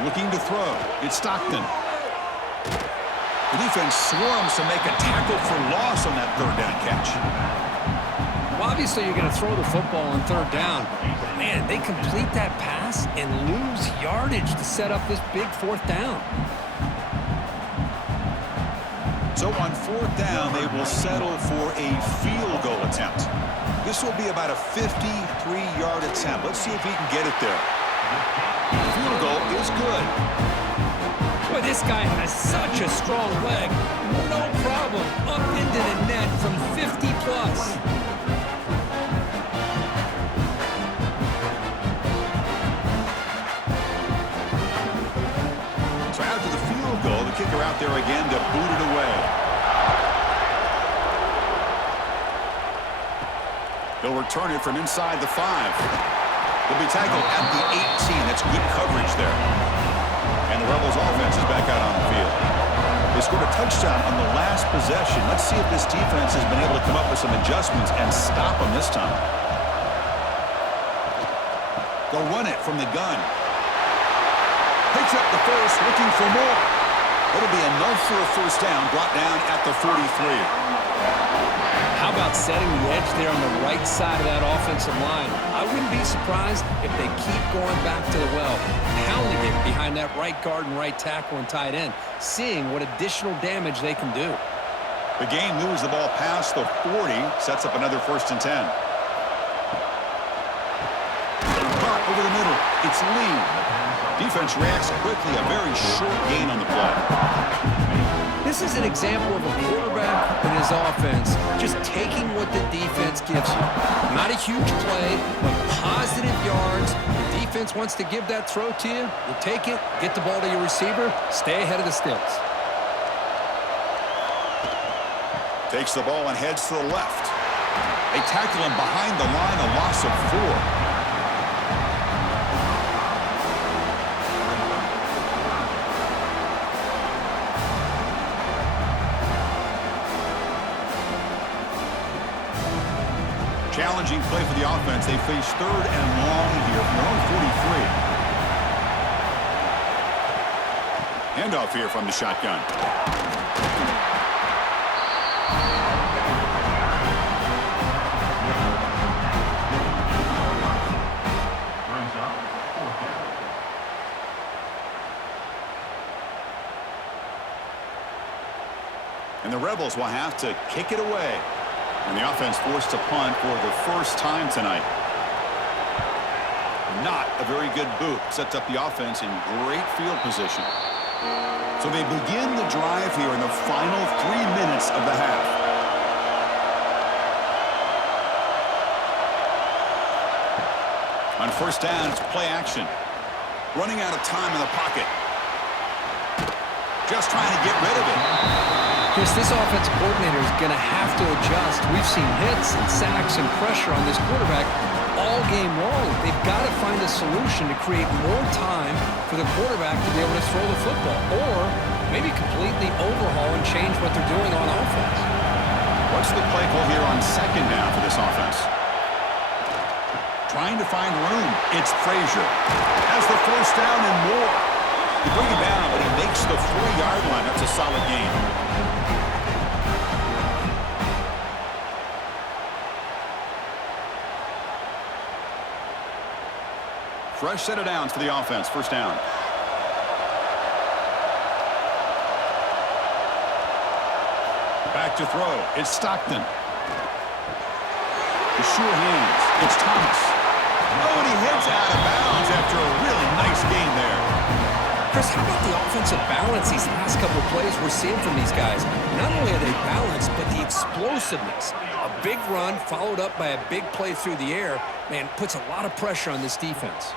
Looking to throw. It's Stockton. The defense swarms to make a tackle for loss on that 3rd down catch. Well, obviously, you're going to throw the football on 3rd down. But man, they complete that pass and lose yardage to set up this big 4th down. So on 4th down, they will settle for a field goal attempt. This will be about a 53-yard attempt. Let's see if he can get it there. The field goal is good. Boy, this guy has such a strong leg. No problem. Up into the net from 50+. So after the field goal, the kicker out there again to boot it away. They'll return it from inside the 5. They'll be tackled at the 18. That's good coverage there. And the Rebels offense is back out on the field. They scored a touchdown on the last possession. Let's see if this defense has been able to come up with some adjustments and stop them this time. They'll run it from the gun. Picks up the first, looking for more. It'll be enough for a 1st down, brought down at the 43. How about setting the edge there on the right side of that offensive line? I wouldn't be surprised if they keep going back to the well, pounding it behind that right guard and right tackle and tight end, seeing what additional damage they can do. The game moves the ball past the 40, sets up another 1st and 10. Caught over the middle. It's Lee. Defense reacts quickly. A very short gain on the play. This is an example of a quarterback and his offense just taking what the defense gives you. Not a huge play, but positive yards. The defense wants to give that throw to you. You take it, get the ball to your receiver, stay ahead of the sticks. Takes the ball and heads to the left. They tackle him behind the line, a loss of 4. Challenging play for the offense. They face 3rd and long here from their own 43. Handoff here from the shotgun. And the Rebels will have to kick it away. And the offense forced to punt for the 1st time tonight. Not a very good boot. Sets up the offense in great field position. So they begin the drive here in the final 3 minutes of the half. On 1st down, it's play action. Running out of time in the pocket. Just trying to get rid of it. Chris, this offensive coordinator is going to have to adjust. We've seen hits and sacks and pressure on this quarterback all game long. They've got to find a solution to create more time for the quarterback to be able to throw the football, or maybe completely overhaul and change what they're doing on offense. What's the play call here on 2nd down for this offense? Trying to find room. It's Frazier. Has the 1st down and more. You bring him down, but he makes the 4-yard line. That's a solid gain. Fresh set of downs for the offense. 1st down. Back to throw. It's Stockton. The sure hands. It's Thomas. Oh, and he heads out of bounds after a really nice gain there. Chris, how about the offensive balance these last couple of plays we're seeing from these guys? Not only are they balanced, but the explosiveness. A big run followed up by a big play through the air, man, puts a lot of pressure on this defense.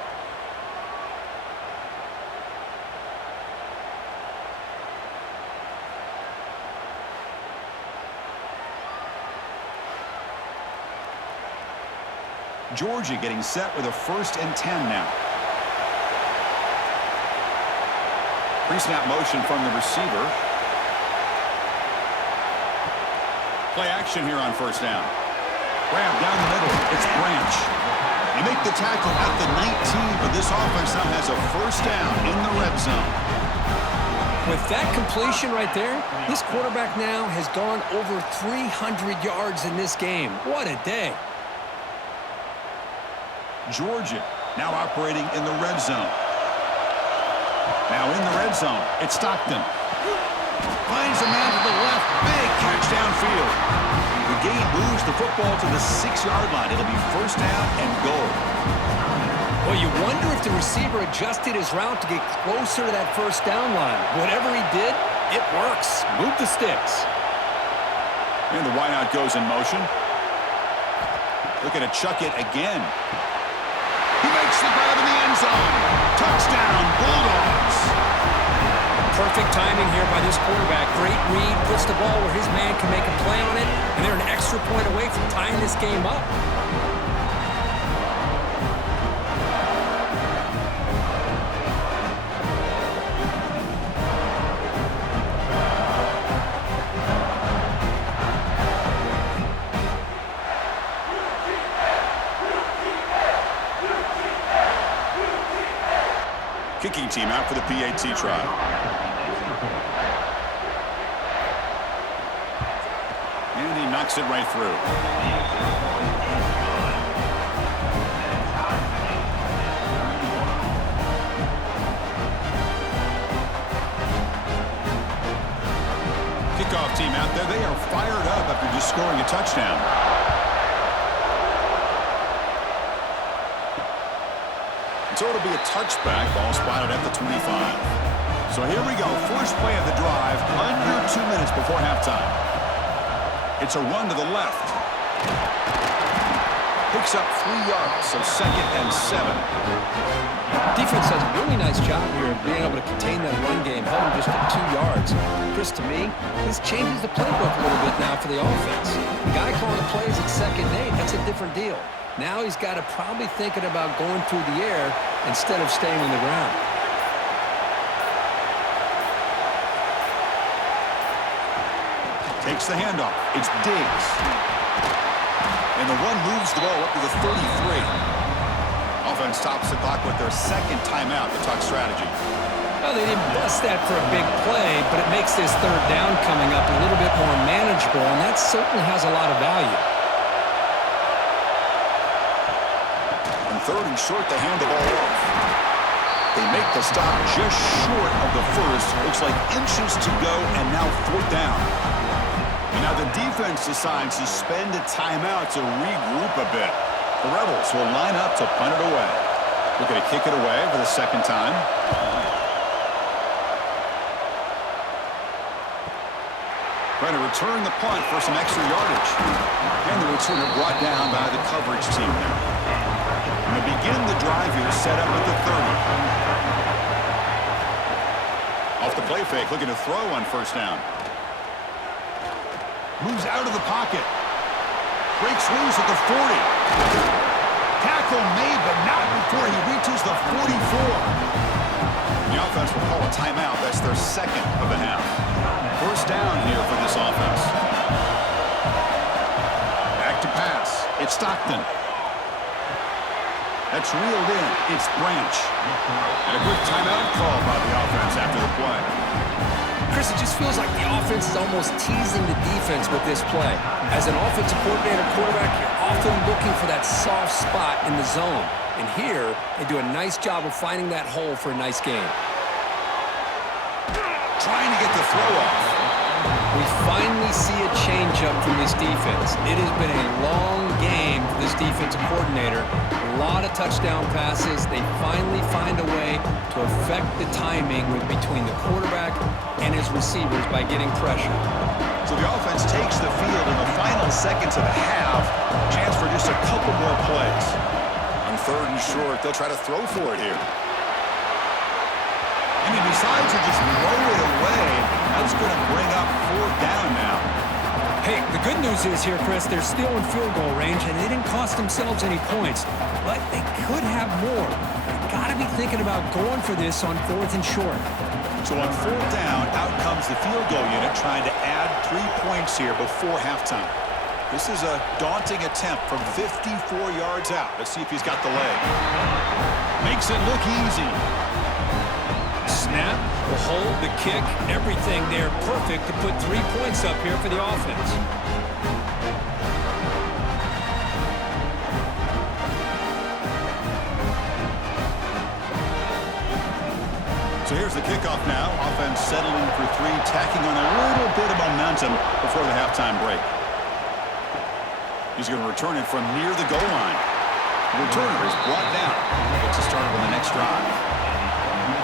Georgia getting set with a 1st and 10 now. Pre-snap motion from the receiver. Play action here on 1st down. Grab down the middle. It's Branch. They make the tackle at the 19, but this offense now has a 1st down in the red zone. With that completion right there, this quarterback now has gone over 300 yards in this game. What a day. Georgia now operating in the red zone. Now in the red zone, it's Stockton. Finds a man to the left. Big catch downfield. The gain moves the football to the 6-yard line. It'll be 1st down and goal. Well, you wonder if the receiver adjusted his route to get closer to that 1st down line. Whatever he did, it works. Move the sticks. And the wideout goes in motion. Looking to chuck it again. He makes the grab in the end zone. Touchdown, Bulldogs. Perfect timing here by this quarterback. Great read, puts the ball where his man can make a play on it, and they're an extra point away from tying this game up. Kicking team out for the PAT try. And he knocks it right through. Kickoff team out there. They are fired up after just scoring a touchdown. So it'll be a touchback. Ball spotted at the 25. So here we go. First play of the drive. Under 2 minutes before halftime. It's a run to the left. Picks up 3 yards. So 2nd and 7. Defense does a really nice job here of being able to contain that run game. Held him just at 2 yards. Chris, to me, this changes the playbook a little bit now for the offense. The guy calling the plays at 2nd and 8, that's a different deal. Now he's got to probably thinking about going through the air instead of staying on the ground. Takes the handoff. It's Diggs. And the run moves the ball up to the 33. Offense stops the clock with their 2nd timeout to talk strategy. Well, they didn't bust that for a big play, but it makes this 3rd down coming up a little bit more manageable, and that certainly has a lot of value. 3rd and short, they hand the ball off. They make the stop just short of the 1st. Looks like inches to go, and now 4th down. And now the defense decides to spend a timeout to regroup a bit. The Rebels will line up to punt it away. Looking to kick it away for the 2nd time. Trying to return the punt for some extra yardage. And the returner brought down by the coverage team there. And to begin the drive here, set up at the 30. Off the play fake, looking to throw on 1st down. Moves out of the pocket. Breaks loose at the 40. Tackle made, but not before he reaches the 44. The offense will call a timeout. That's their 2nd of the half. 1st down here for this offense. Back to pass. It's Stockton. That's reeled in. It's Branch. And a good timeout call by the offense after the play. Chris, it just feels like the offense is almost teasing the defense with this play. As an offensive coordinator, quarterback, you're often looking for that soft spot in the zone. And here, they do a nice job of finding that hole for a nice game. Trying to get the throw off. We finally see a change-up from this defense. It has been a long game for this defensive coordinator. A lot of touchdown passes. They finally find a way to affect the timing between the quarterback and his receivers by getting pressure. So the offense takes the field in the final seconds of the half. Chance for just a couple more plays. On 3rd and short, they'll try to throw for it here. And he decides to just throw it away. That's going to bring up 4th down now. Hey, the good news is here, Chris, they're still in field goal range, and they didn't cost themselves any points. But they could have more. Got to be thinking about going for this on 4th and short. So on 4th down, out comes the field goal unit trying to add 3 points here before halftime. This is a daunting attempt from 54 yards out. Let's see if he's got the leg. Makes it look easy. Snap, the hold, the kick, everything there perfect to put 3 points up here for the offense. So here's the kickoff now. Offense settling for 3, tacking on a little bit of momentum before the halftime break. He's going to return it from near the goal line. The returner is brought down. Gets us started on the next drive.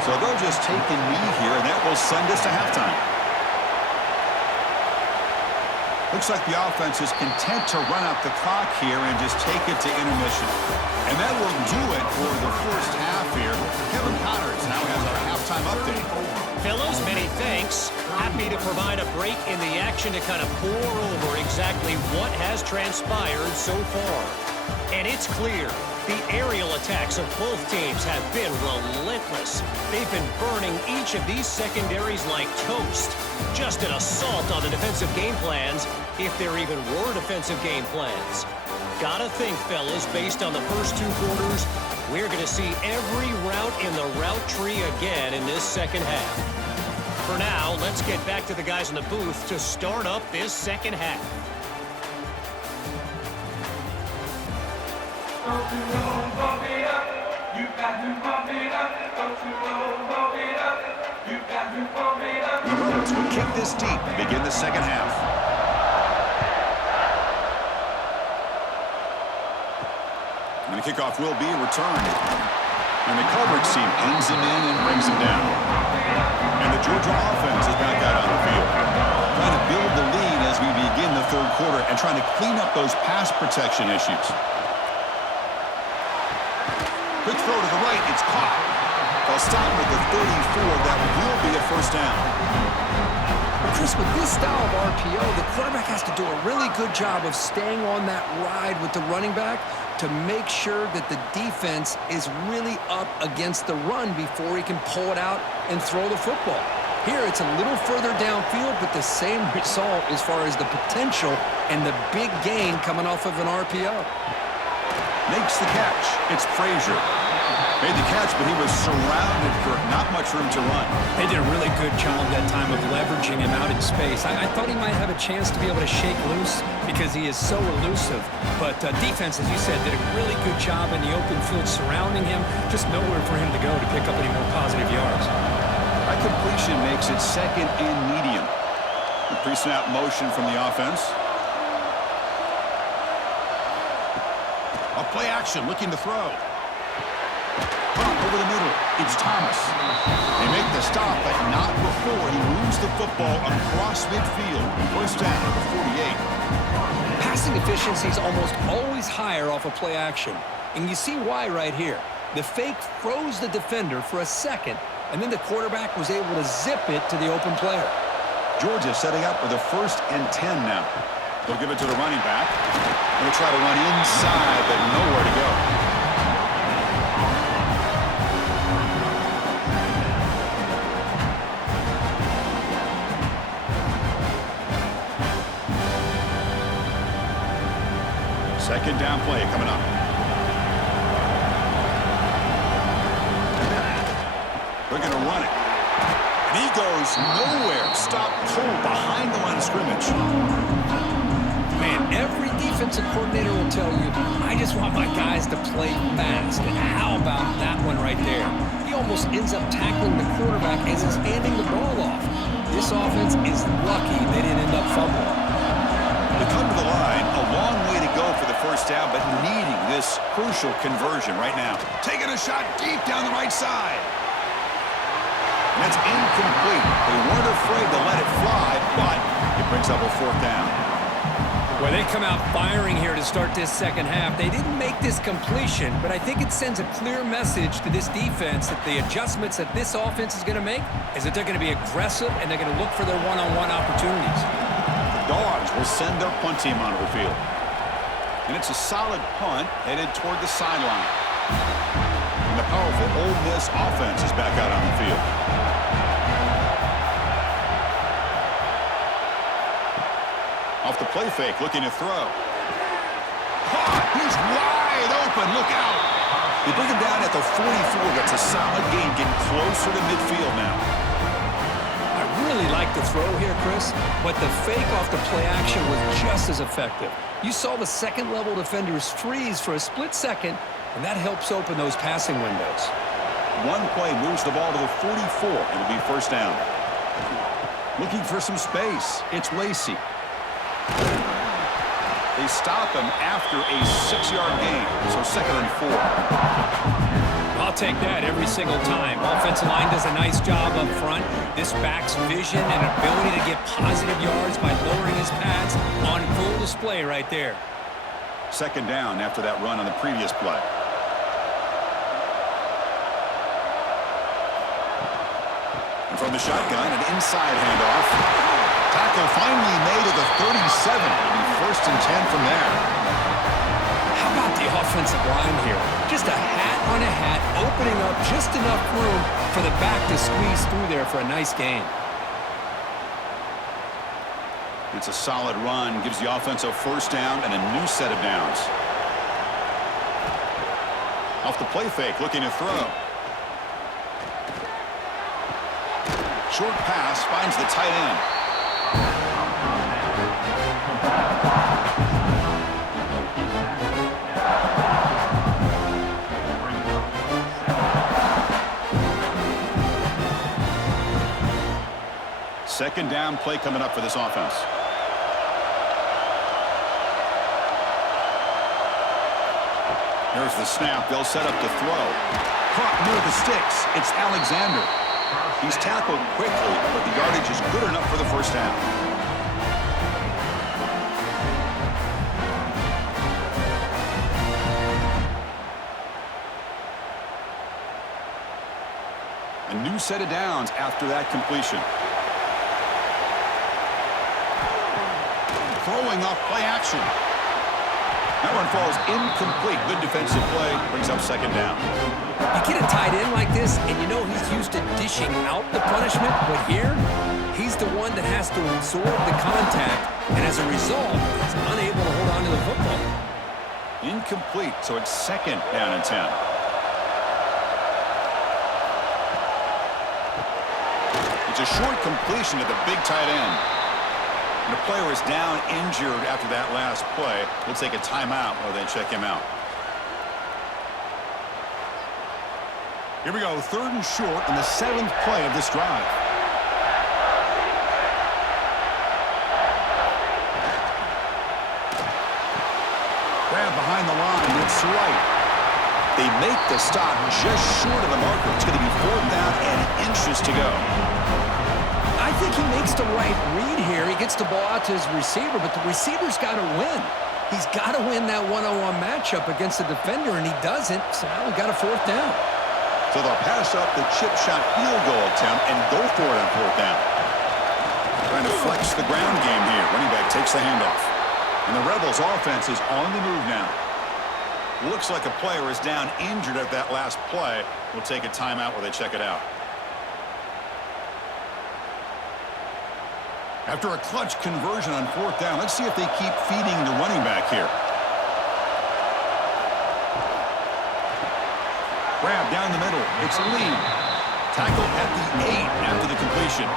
So they'll just take a knee here, and that will send us to halftime. Looks like the offense is content to run out the clock here and just take it to intermission. And that will do it for the first half here. Kevin Connors now has our halftime update. Fellows, many thanks. Happy to provide a break in the action to kind of pour over exactly what has transpired so far. And it's clear the aerial attacks of both teams have been relentless. They've been burning each of these secondaries like toast. Just an assault on the defensive game plans, if there even were defensive game plans. Gotta think, fellas, based on the first 2 quarters, we're going to see every route in the route tree again in this second half. For now, let's get back to the guys in the booth to start up this second half. Don't you know, bump it up. You got to bump it up. Don't you know, bump it up. You got to bump it up. The Rebels will kick this deep to begin the second half. And the kickoff will be returned. And the coverage team pins him in and brings him down. And the Georgia offense is back out on the field. Trying to build the lead as we begin the 3rd quarter and trying to clean up those pass protection issues. Quick throw to the right. It's caught. They'll stop with the 34. That will be a first down. Well, Chris, with this style of RPO, the quarterback has to do a really good job of staying on that ride with the running back to make sure that the defense is really up against the run before he can pull it out and throw the football. Here, it's a little further downfield, but the same result as far as the potential and the big gain coming off of an RPO. Makes the catch. It's Frazier. Made the catch, but he was surrounded for not much room to run. They did a really good job that time of leveraging him out in space. I thought he might have a chance to be able to shake loose because he is so elusive. But defense, as you said, did a really good job in the open field surrounding him. Just nowhere for him to go to pick up any more positive yards. That completion makes it 2nd and medium. The pre-snap motion from the offense. A play action, looking to throw. Pump over the middle. It's Thomas. They make the stop, but not before he moves the football across midfield. First down at the 48. Passing efficiency is almost always higher off of play action. And you see why right here. The fake froze the defender for a second, and then the quarterback was able to zip it to the open player. Georgia setting up with a 1st and 10 now. They'll give it to the running back. They'll try to run inside, but nowhere to go. Second down play coming up. They're going to run it. And he goes nowhere. Stop cold behind the line of scrimmage. Man, every defensive coordinator will tell you, I just want my guys to play fast. And how about that one right there? He almost ends up tackling the quarterback as he's handing the ball off. This offense is lucky they didn't end up fumbling. They come to the line, a long way to go for the first down, but needing this crucial conversion right now. Taking a shot deep down the right side. And that's incomplete. They weren't afraid to let it fly, but it brings up a 4th down. Well, they come out firing here to start this second half. They didn't make this completion, but I think it sends a clear message to this defense that the adjustments that this offense is going to make is that they're going to be aggressive and they're going to look for their one-on-one opportunities. The Dogs will send their punt team onto the field. And it's a solid punt headed toward the sideline. And the powerful Ole Miss offense is back out on the field. Off the play fake, looking to throw. Caught! He's wide open. Look out! They bring him down at the 44. That's a solid gain, getting closer to midfield now. I really like the throw here, Chris, but the fake off the play action was just as effective. You saw the second-level defenders freeze for a split second, and that helps open those passing windows. One play moves the ball to the 44, and it'll be first down. Looking for some space. It's Lacey. They stop him after a 6-yard gain, so 2nd and 4. I'll take that every single time. Offensive line does a nice job up front. This back's vision and ability to get positive yards by lowering his pads on full display right there. 2nd down after that run on the previous play. And from the shotgun, an inside handoff. Tackle finally made at the 37. It'll be 1st and 10 from there. How about the offensive line here? Just a hat on a hat, opening up just enough room for the back to squeeze through there for a nice gain. It's a solid run, gives the offense a 1st down and a new set of downs. Off the play fake, looking to throw. Short pass finds the tight end. Second down play coming up for this offense. Here's the snap. They'll set up to throw. Caught near the sticks. It's Alexander. He's tackled quickly, but the yardage is good enough for the 1st down. A new set of downs after that completion. Throwing off play action. That one falls incomplete. Good defensive play. Brings up 2nd down. You get a tight end like this, and you know he's used to dishing out the punishment, but here, he's the one that has to absorb the contact, and as a result, he's unable to hold on to the football. Incomplete, so it's 2nd down and 10. It's a short completion to the big tight end. And the player is down injured after that last play. We'll take a timeout while they check him out. Here we go, 3rd and short on the 7th play of this drive. Grab behind the line, it's right. They make the stop just short of the marker. It's going to be 4th down and inches to go. I think he makes the right read here. He gets the ball out to his receiver, but the receiver's got to win. He's got to win that one-on-one matchup against the defender, and he doesn't. So now we got a 4th down. So they'll pass up the chip shot field goal attempt and go for it on 4th down. Trying to flex the ground game here. Running back takes the handoff. And the Rebels offense is on the move now. Looks like a player is down injured at that last play. We'll take a timeout while they check it out. After a clutch conversion on 4th down, let's see if they keep feeding the running back here. Grab down the middle. It's Lee. Tackle at the 8 after the completion.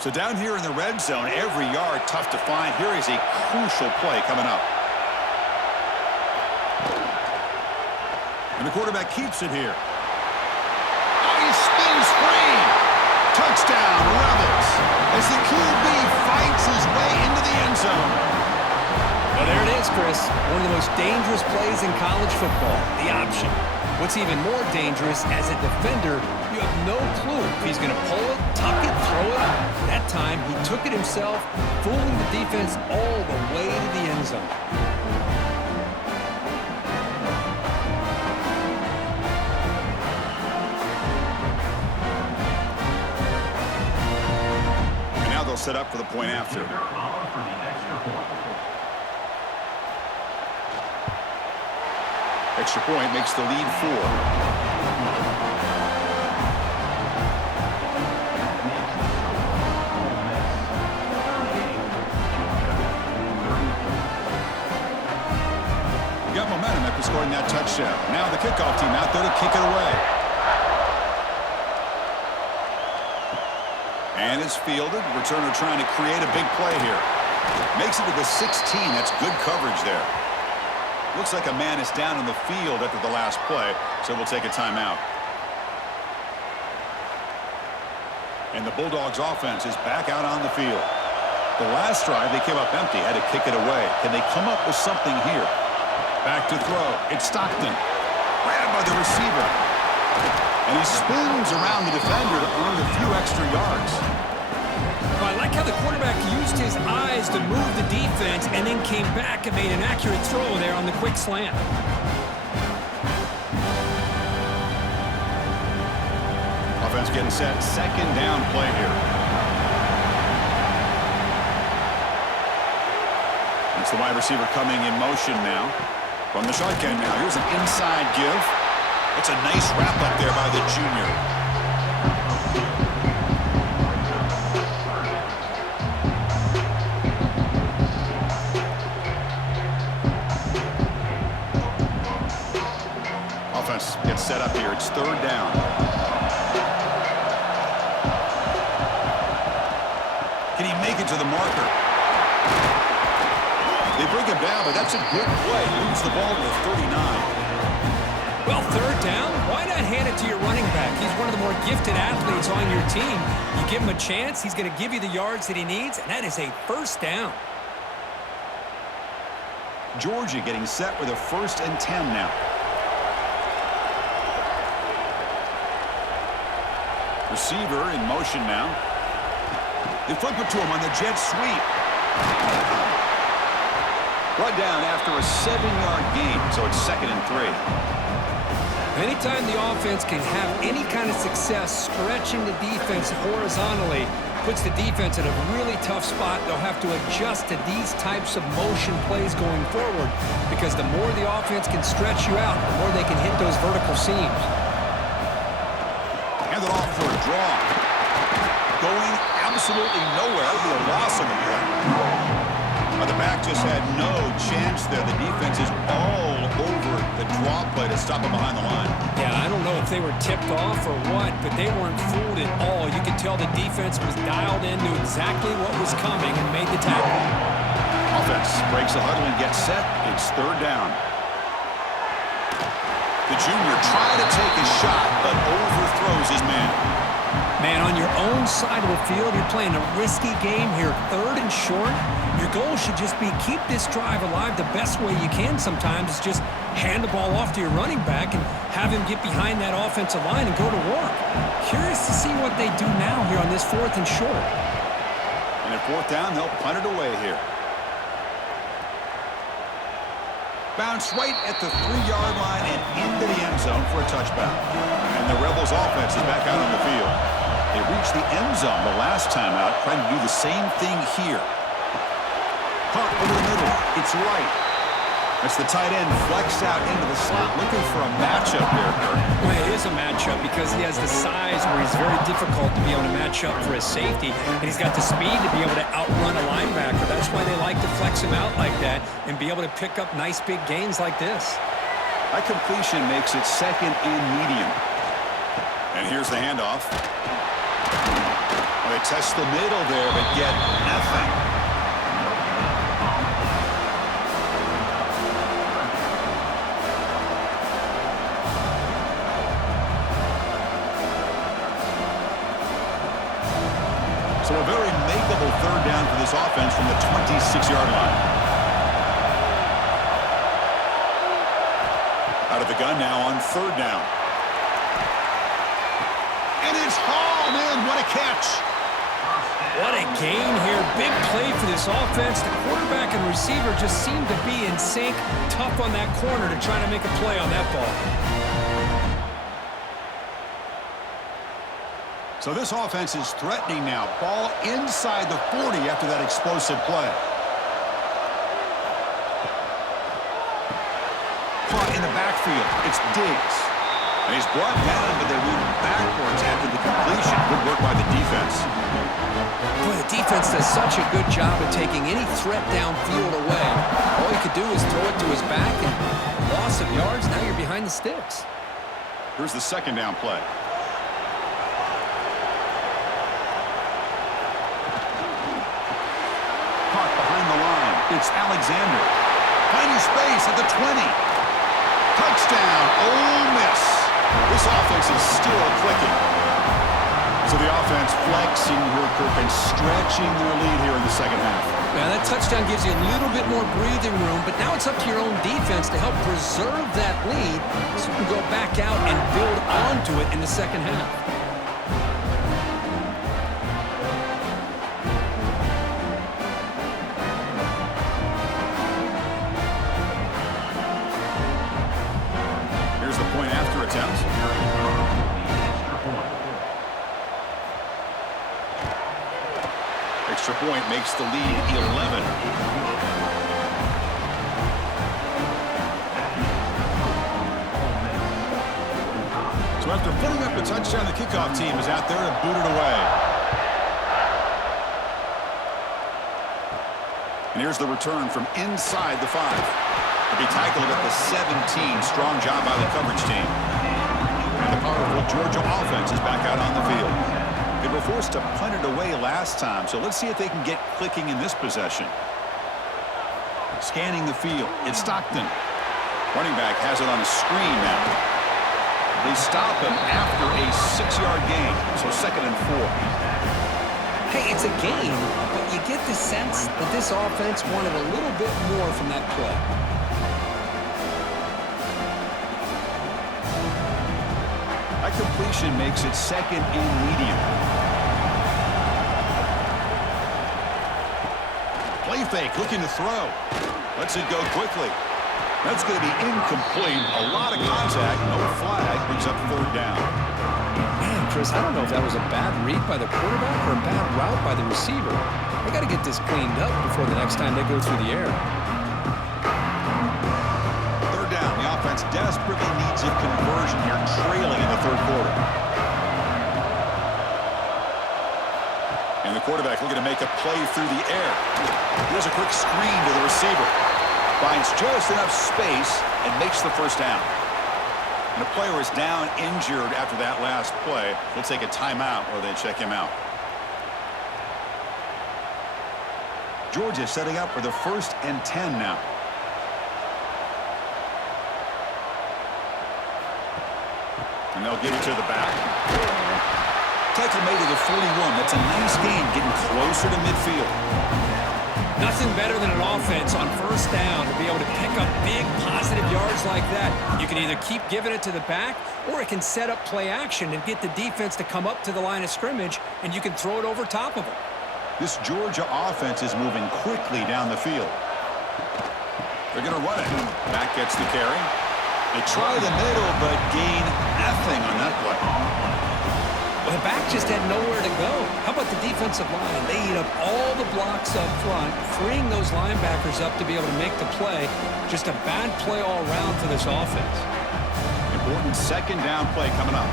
So down here in the red zone, every yard tough to find. Here is a crucial play coming up. And the quarterback keeps it here. Oh, he spins free. Touchdown, Rebels, as the QB fights his way into the end zone. Well, there it is, Chris. One of the most dangerous plays in college football, the option. What's even more dangerous, as a defender, you have no clue if he's going to pull it, tuck it, throw it. That time, he took it himself, fooling the defense all the way to the end zone. set up for the point after. Extra point makes the lead 4. Got momentum after scoring that touchdown. Now the kickoff team out there to kick it away. And it's fielded. Returner trying to create a big play here. Makes it to the 16. That's good coverage there. Looks like a man is down in the field after the last play, so we'll take a timeout. And the Bulldogs offense is back out on the field. The last drive, they came up empty, had to kick it away. Can they come up with something here? Back to throw. It's Stockton. Grabbed by the receiver. And he spins around the defender to earn a few extra yards. Well, I like how the quarterback used his eyes to move the defense and then came back and made an accurate throw there on the quick slant. Offense getting set. Second down play here. It's the wide receiver coming in motion now. From the shotgun now. Here's an inside give. It's a nice wrap up there by the junior. Offense gets set up here. It's third down. Can he make it to the marker? They bring him down, but that's a good play. Moves the ball to the 39. Well, third down, why not hand it to your running back? He's one of the more gifted athletes on your team. You give him a chance, he's going to give you the yards that he needs, and that is a first down. Georgia getting set with a 1st and 10 now. Receiver in motion now. They flip it to him on the jet sweep. Brought down after a 7-yard gain, so it's 2nd and 3. Anytime the offense can have any kind of success stretching the defense horizontally, puts the defense in a really tough spot. They'll have to adjust to these types of motion plays going forward because the more the offense can stretch you out, the more they can hit those vertical seams. Hand it off for a draw. Going absolutely nowhere. It'll be a loss of the play. The back just had no chance there. The defense is all over the draw play to stop him behind the line. Yeah, I don't know if they were tipped off or what, but they weren't fooled at all. You could tell the defense was dialed in, knew exactly what was coming, and made the tackle. Offense breaks the huddle and gets set. It's third down. The junior tried to take a shot, but overthrows his man. Man, on your own side of the field, you're playing a risky game here. 3rd and short. Your goal should just be keep this drive alive the best way you can sometimes is just hand the ball off to your running back and have him get behind that offensive line and go to work. Curious to see what they do now here on this 4th and short. And at 4th down, they'll punt it away here. Bounce right at the 3-yard line and into the end zone for a touchback. And the Rebels offense is back out on the field. They reached the end zone the last time out, trying to do the same thing here. Punt over the middle. It's right. That's the tight end flexed out into the slot, looking for a matchup there, Kirk. Well, it is a matchup because he has the size where he's very difficult to be able to match up for his safety, and he's got the speed to be able to outrun a linebacker. That's why they like to flex him out like that and be able to pick up nice big gains like this. That completion makes it 2nd and medium. And here's the handoff. Well, they test the middle there, but get nothing. So a very makeable 3rd down for this offense from the 26-yard line. Out of the gun now on 3rd down. And it's hauled in. What a catch. What a gain here. Big play for this offense. The quarterback and receiver just seem to be in sync. Tough on that corner to try to make a play on that ball. So this offense is threatening now. Ball inside the 40 after that explosive play. Caught in the backfield. It's Diggs. And he's brought down, but they move backwards after the completion. Good work by the defense. Boy, the defense does such a good job of taking any threat downfield away. All he could do is throw it to his back, and loss of yards, now you're behind the sticks. Here's the second down play. Caught behind the line. It's Alexander. Finding space at the 20. Touchdown, Ole Miss. This offense is still clicking. So the offense flexing her curve and stretching their lead here in the second half. Now that touchdown gives you a little bit more breathing room, but now it's up to your own defense to help preserve that lead so you can go back out and build onto it in the second half. Here's the point after attempt. Extra point makes the lead 11. So after putting up a touchdown, the kickoff team is out there to boot it away. And here's the return from inside the 5. To be tackled at the 17. Strong job by the coverage team. And the powerful Georgia offense is back out on the field. They were forced to punt it away last time, so let's see if they can get clicking in this possession. Scanning the field, it's Stockton. Running back has it on a screen now. They stop him after a 6-yard gain, so 2nd and 4. Hey, it's a game, but you get the sense that this offense wanted a little bit more from that play. That completion makes it 2nd and medium. Play fake, looking to throw. Lets it go quickly. That's going to be incomplete. A lot of contact, no flag, brings up 3rd down. Man, Chris, I don't know if that was a bad read by the quarterback or a bad route by the receiver. They got to get this cleaned up before the next time they go through the air. 3rd down. The offense desperately needs a conversion here, trailing in the 3rd quarter. And the quarterback looking to make a play through the air. Here's a quick screen to the receiver. Finds just enough space and makes the 1st down. And the player is down injured after that last play. They'll take a timeout or they check him out. Georgia setting up for the 1st and 10 now. And they'll get it to the back. Tackle made to the 41. That's a nice gain, getting closer to midfield. Nothing better than an offense on 1st down to be able to pick up big positive yards like that. You can either keep giving it to the back, or it can set up play action and get the defense to come up to the line of scrimmage, and you can throw it over top of them. This Georgia offense is moving quickly down the field. They're going to run it. Back gets the carry. They try the middle, but gain nothing on that play. Well, the back just had nowhere to go. How about the defensive line? They eat up all the blocks up front, freeing those linebackers up to be able to make the play. Just a bad play all around for this offense. Important 2nd down play coming up.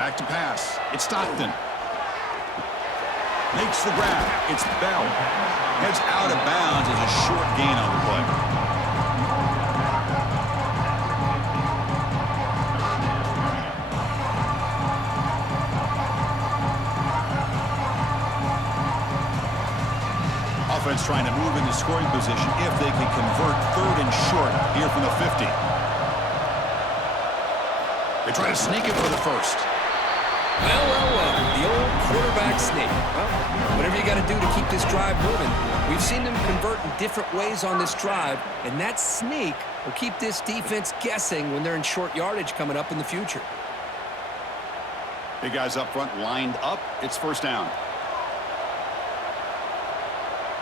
Back to pass. It's Stockton. Makes the grab. It's Bell. Heads out of bounds as a short gain on the play. Offense trying to move into scoring position if they can convert 3rd and short here from the 50. They try to sneak it for the 1st. Well, the old quarterback sneak. Well, whatever you got to do to keep this drive moving. We've seen them convert in different ways on this drive, and that sneak will keep this defense guessing when they're in short yardage coming up in the future. Big guys up front lined up. It's 1st down.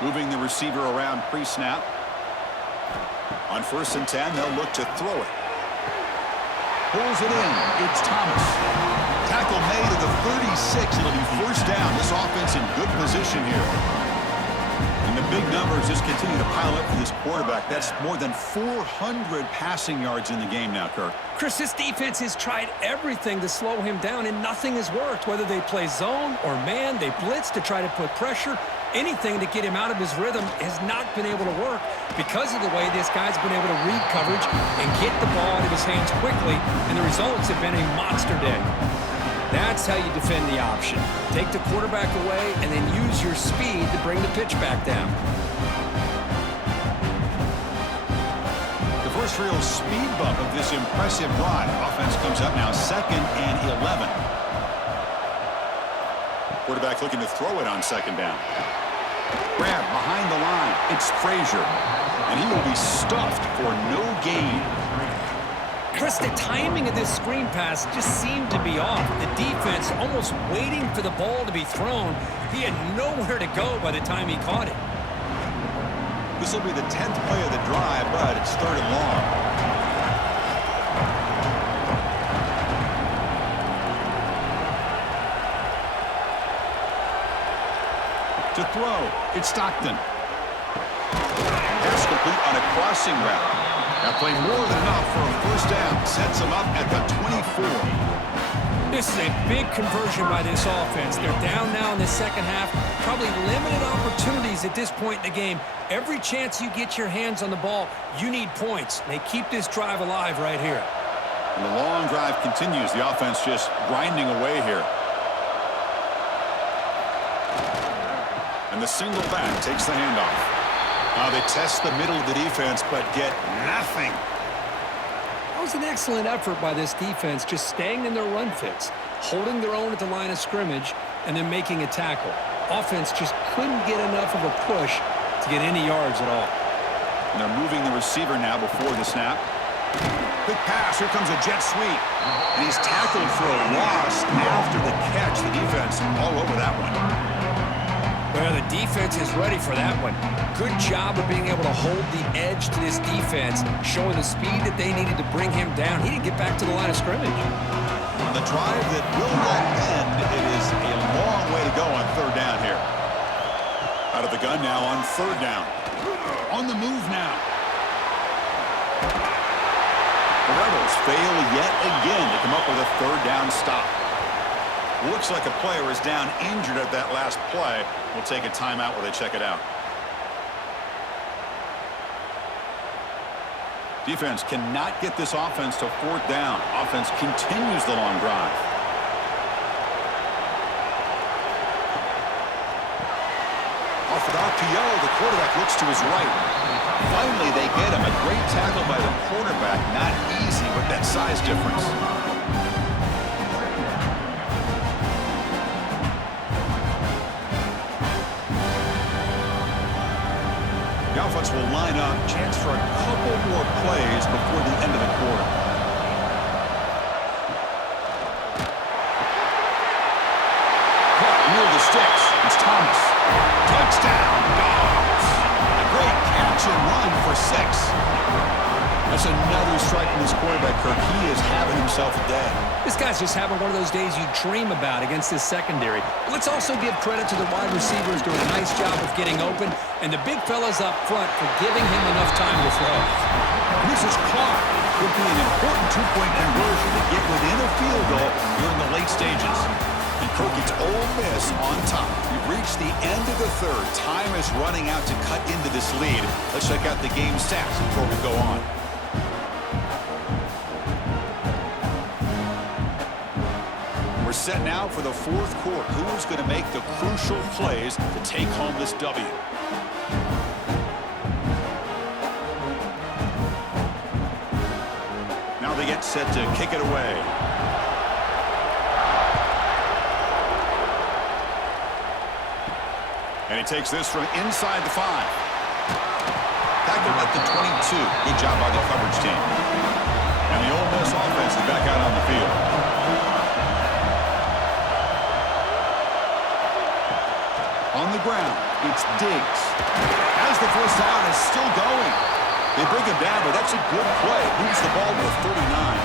Moving the receiver around pre-snap. On 1st and 10, they'll look to throw it. Pulls it in. It's Thomas. Tackle made at the 36. It'll be first down. This offense in good position here. And the big numbers just continue to pile up for this quarterback. That's more than 400 passing yards in the game now, Kirk. Chris, this defense has tried everything to slow him down, and nothing has worked. Whether they play zone or man, they blitz to try to put pressure. Anything to get him out of his rhythm has not been able to work because of the way this guy's been able to read coverage and get the ball out of his hands quickly, and the results have been a monster day. That's how you defend the option. Take the quarterback away and then use your speed to bring the pitch back down. The first real speed bump of this impressive drive. Offense comes up now 2nd and 11. Quarterback looking to throw it on 2nd down. Grab behind the line. It's Frazier. And he will be stuffed for no gain. Chris, the timing of this screen pass just seemed to be off. The defense almost waiting for the ball to be thrown. He had nowhere to go by the time he caught it. This will be the 10th play of the drive, but it's 3rd and long. To throw, it's Stockton. Pass complete on a crossing route. That play more than enough for a first down. Sets him up at the 24. This is a big conversion by this offense. They're down now in the second half. Probably limited opportunities at this point in the game. Every chance you get your hands on the ball, you need points. They keep this drive alive right here. And the long drive continues. The offense just grinding away here. And the single back takes the handoff. They test the middle of the defense, but get nothing. That was an excellent effort by this defense, just staying in their run fits, holding their own at the line of scrimmage, and then making a tackle. Offense just couldn't get enough of a push to get any yards at all. And they're moving the receiver now before the snap. Quick pass. Here comes a jet sweep. And he's tackled for a loss after the catch. The defense all over that one. Well, the defense is ready for that one. Good job of being able to hold the edge to this defense, showing the speed that they needed to bring him down. He didn't get back to the line of scrimmage. The drive that will not end. It is a long way to go on 3rd down here. Out of the gun now on 3rd down. On the move now. The Rebels fail yet again to come up with a 3rd down stop. Looks like a player is down injured at that last play. We'll take a timeout while they check it out. Defense cannot get this offense to 4th down. Offense continues the long drive. Off with RPO, the quarterback looks to his right. Finally, they get him. A great tackle by the quarterback. Not easy with that size difference. The offense will line up. Chance for a couple more plays before the end of the quarter. Caught near the sticks. It's Thomas. Touchdown, Dogs. A great catch and run for 6. That's another strike from this quarterback, Kirk. He is having himself a day. This guy's just having one of those days you dream about against this secondary. But let's also give credit to the wide receivers doing a nice job of getting open, and the big fellas up front for giving him enough time to throw. And this is caught. Could be an important 2-point conversion to get within a field goal here in the late stages. And Kirk, it's Ole Miss on top. We've reached the end of the 3rd. Time is running out to cut into this lead. Let's check out the game stats before we go on. We're set now for the 4th quarter. Who's going to make the crucial plays to take home this W? Now they get set to kick it away. And he takes this from inside the 5. Tackled at the 22. Good job by the coverage team. And the Ole Miss offense is back out on the field. On the ground, it's Diggs. As the first down is still going. They bring him down, but that's a good play. Moves the ball to the 39.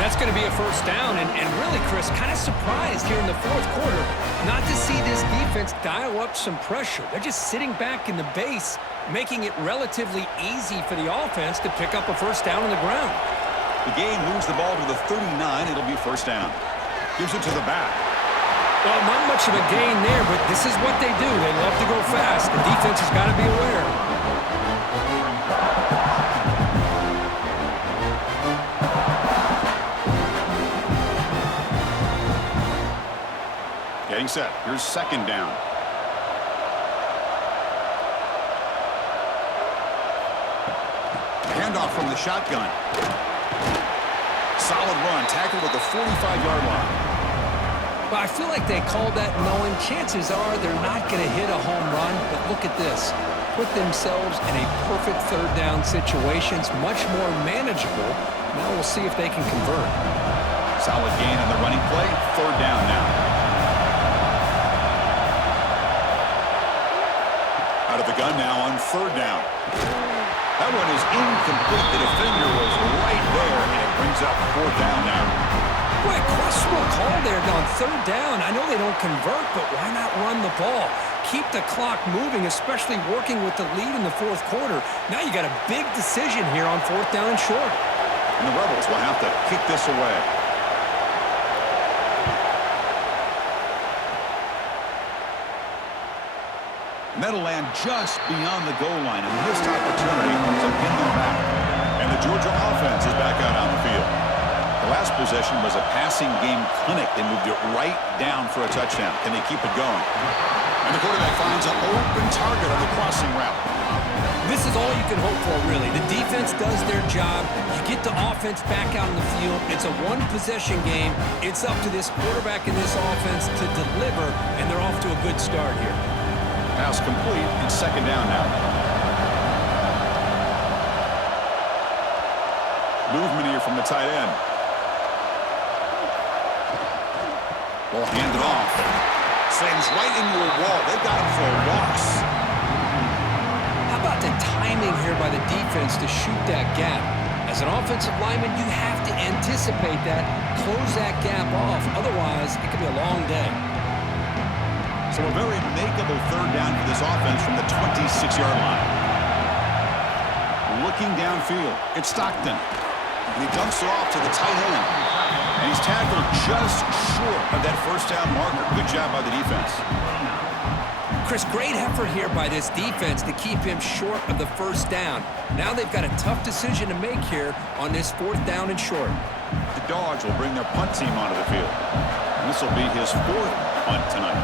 That's going to be a first down, and really, Chris, kind of surprised here in the fourth quarter not to see this defense dial up some pressure. They're just sitting back in the base, making it relatively easy for the offense to pick up a first down on the ground. The game moves the ball to the 39. It'll be first down. Gives it to the back. Well, not much of a gain there, but this is what they do. They love to go fast. The defense has got to be aware. Getting set. Here's second down. Handoff from the shotgun. Solid run. Tackled at the 45-yard line. Well, I feel like they called that knowing chances are they're not going to hit a home run, but look at this. Put themselves in a perfect third down situation. It's much more manageable. Now we'll see if they can convert. Solid gain on the running play. Third down now. Out of the gun now on third down. That one is incomplete. The defender was right there, and it brings up fourth down now. Boy, questionable call there on third down. I know they don't convert, but why not run the ball? Keep the clock moving, especially working with the lead in the fourth quarter. Now you got a big decision here on fourth down and short. And the Rebels will have to kick this away. And that'll land just beyond the goal line. A missed opportunity to pin them back. And the Georgia offense is back out on the field. The last possession was a passing game clinic. They moved it right down for a touchdown. Can they keep it going? And the quarterback finds an open target on the crossing route. This is all you can hope for, really. The defense does their job. You get the offense back out on the field. It's a one-possession game. It's up to this quarterback and this offense to deliver, and they're off to a good start here. Pass complete, and second down now. Movement here from the tight end. Ball handed off. Slams right into a wall. They've got him for a loss. How about the timing here by the defense to shoot that gap? As an offensive lineman, you have to anticipate that, close that gap off. Otherwise, it could be a long day. So a very makeable third down for this offense from the 26-yard line. Looking downfield, it's Stockton. And he dumps it off to the tight end. And he's tackled just short of that first down marker. Good job by the defense. Chris, great effort here by this defense to keep him short of the first down. Now they've got a tough decision to make here on this fourth down and short. The Dogs will bring their punt team onto the field. And this will be his fourth punt tonight.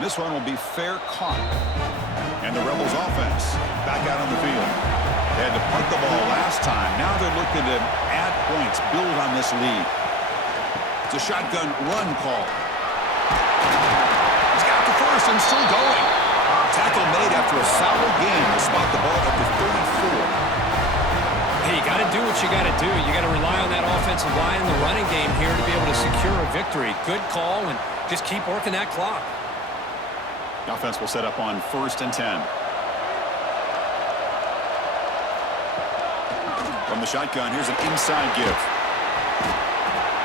This one will be fair caught. And the Rebels offense back out on the field. They had to punt the ball last time. Now they're looking to add points, build on this lead. It's a shotgun run call. He's got the first and still going. Tackle made after a solid game to spot the ball at the 34. Hey, you got to do what you got to do. You got to rely on that offensive line and the running game here to be able to secure a victory. Good call, and just keep working that clock. The offense will set up on 1st and 10. From the shotgun, here's an inside give.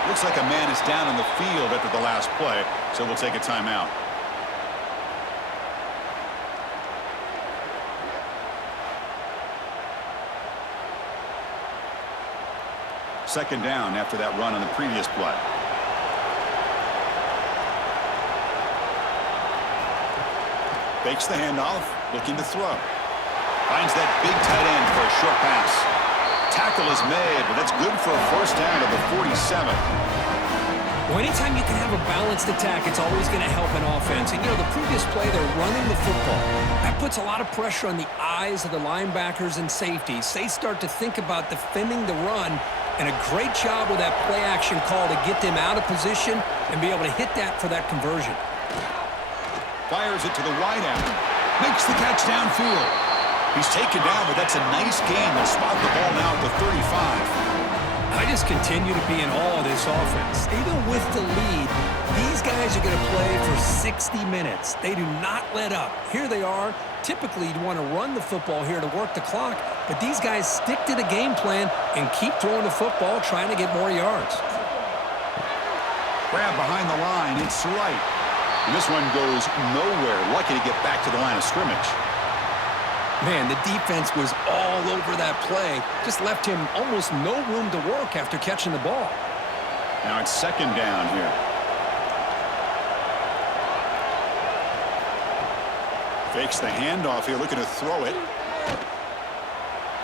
Looks like a man is down on the field after the last play, so we'll take a timeout. Second down after that run on the previous play. Fakes the handoff, looking to throw. Finds that big tight end for a short pass. Tackle is made, but that's good for a first down at the 47. Well, anytime you can have a balanced attack, it's always going to help an offense. And, you know, the previous play, they're running the football. That puts a lot of pressure on the eyes of the linebackers and safeties. They start to think about defending the run, and a great job with that play-action call to get them out of position and be able to hit that for that conversion. Fires it to the wideout. Makes the catch downfield. He's taken down, but that's a nice gain. They'll spot the ball now at the 35. I just continue to be in awe of this offense. Even with the lead, these guys are going to play for 60 minutes. They do not let up. Here they are. Typically, you'd want to run the football here to work the clock, but these guys stick to the game plan and keep throwing the football, trying to get more yards. Grab behind the line. It's right. And this one goes nowhere. Lucky to get back to the line of scrimmage. Man, the defense was all over that play. Just left him almost no room to work after catching the ball. Now it's second down here. Fakes the handoff here, looking to throw it.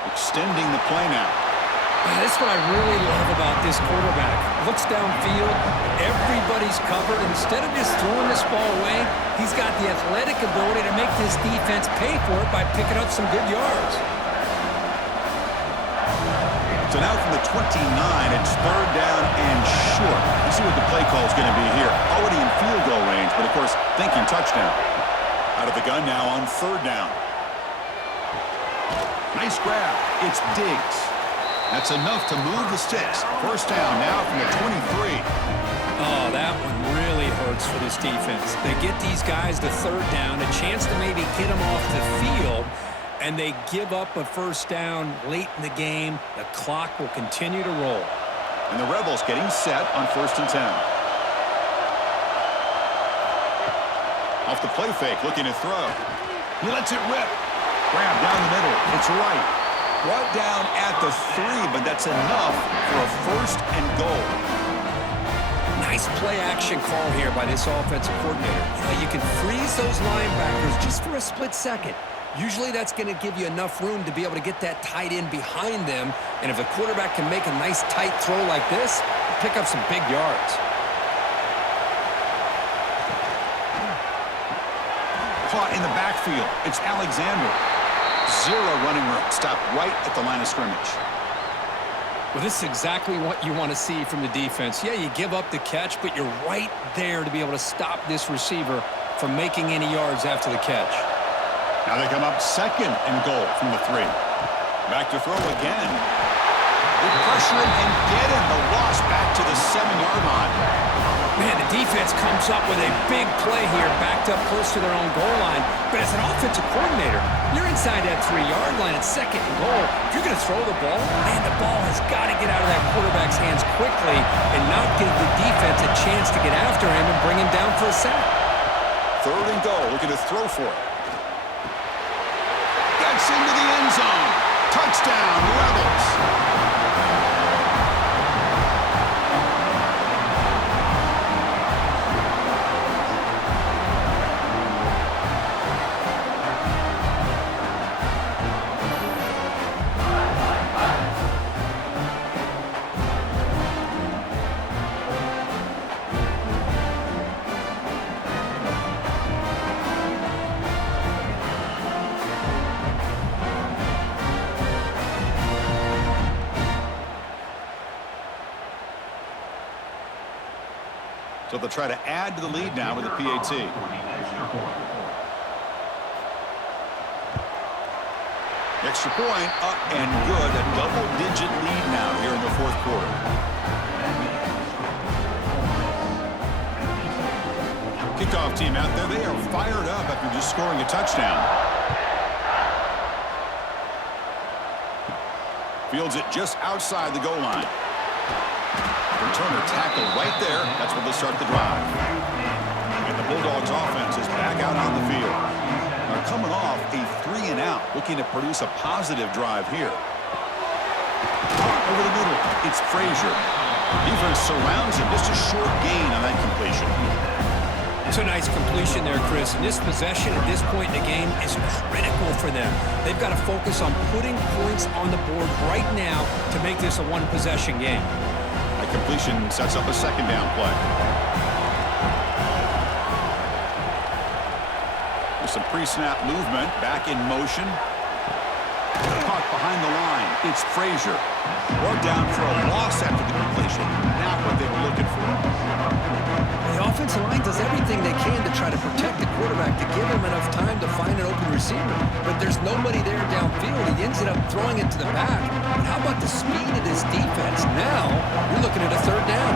Extending the play now. That's what I really love about this quarterback. Looks downfield, everybody's covered. Instead of just throwing this ball away, he's got the athletic ability to make this defense pay for it by picking up some good yards. So now from the 29, it's third down and short. Let's see what the play call is going to be here. Already in field goal range, but of course, thinking touchdown. Out of the gun now on third down. Nice grab. It's Diggs. That's enough to move the sticks. First down now from the 23. Oh, that one really hurts for this defense. They get these guys to third down, a chance to maybe get them off the field, and they give up a first down late in the game. The clock will continue to roll. And the Rebels getting set on 1st and 10. Off the play fake, looking to throw. He lets it rip. Grab down the middle. It's right. Brought down at the 3, but that's enough for a first and goal. Nice play-action call here by this offensive coordinator. You can freeze those linebackers just for a split second. Usually that's going to give you enough room to be able to get that tight end behind them. And if the quarterback can make a nice tight throw like this, pick up some big yards. Caught in the backfield. It's Alexander. Zero running room. Stopped right at the line of scrimmage. Well, this is exactly what you want to see from the defense. Yeah, you give up the catch, but you're right there to be able to stop this receiver from making any yards after the catch. Now they come up second and goal from the 3. Back to throw again. They pressure him and get him. The loss back to the 7-yard line. Man, the defense comes up with a big play here, backed up close to their own goal line. But as an offensive coordinator, you're inside that 3-yard line at second and goal. If you're going to throw the ball, man, the ball has got to get out of that quarterback's hands quickly and not give the defense a chance to get after him and bring him down for a sack. Third and goal, looking to throw for it. Gets into the end zone. Touchdown, Rebels. So they'll try to add to the lead now with a PAT. Extra point up and good. A double-digit lead now here in the 4th quarter. Kickoff team out there. They are fired up after just scoring a touchdown. Fields it just outside the goal line. Returner tackled right there. That's where they start the drive. And the Bulldogs offense is back out on the field. They're coming off a 3-and-out, looking to produce a positive drive here. Over the middle, it's Frazier. Defense surrounds him. Just a short gain on that completion. It's a nice completion there, Chris. And this possession at this point in the game is critical for them. They've got to focus on putting points on the board right now to make this a one-possession game. Completion sets up a second down play. With some pre-snap movement, back in motion. Caught behind the line. It's Frazier. Brought down for a loss after the completion. Not what they were looking for. The offensive line does everything they can to try to protect the quarterback, to give him enough time to find an open receiver. But there's nobody there downfield. He ends up throwing it to the back. But how about the speed of this defense? Now you're looking at a third down.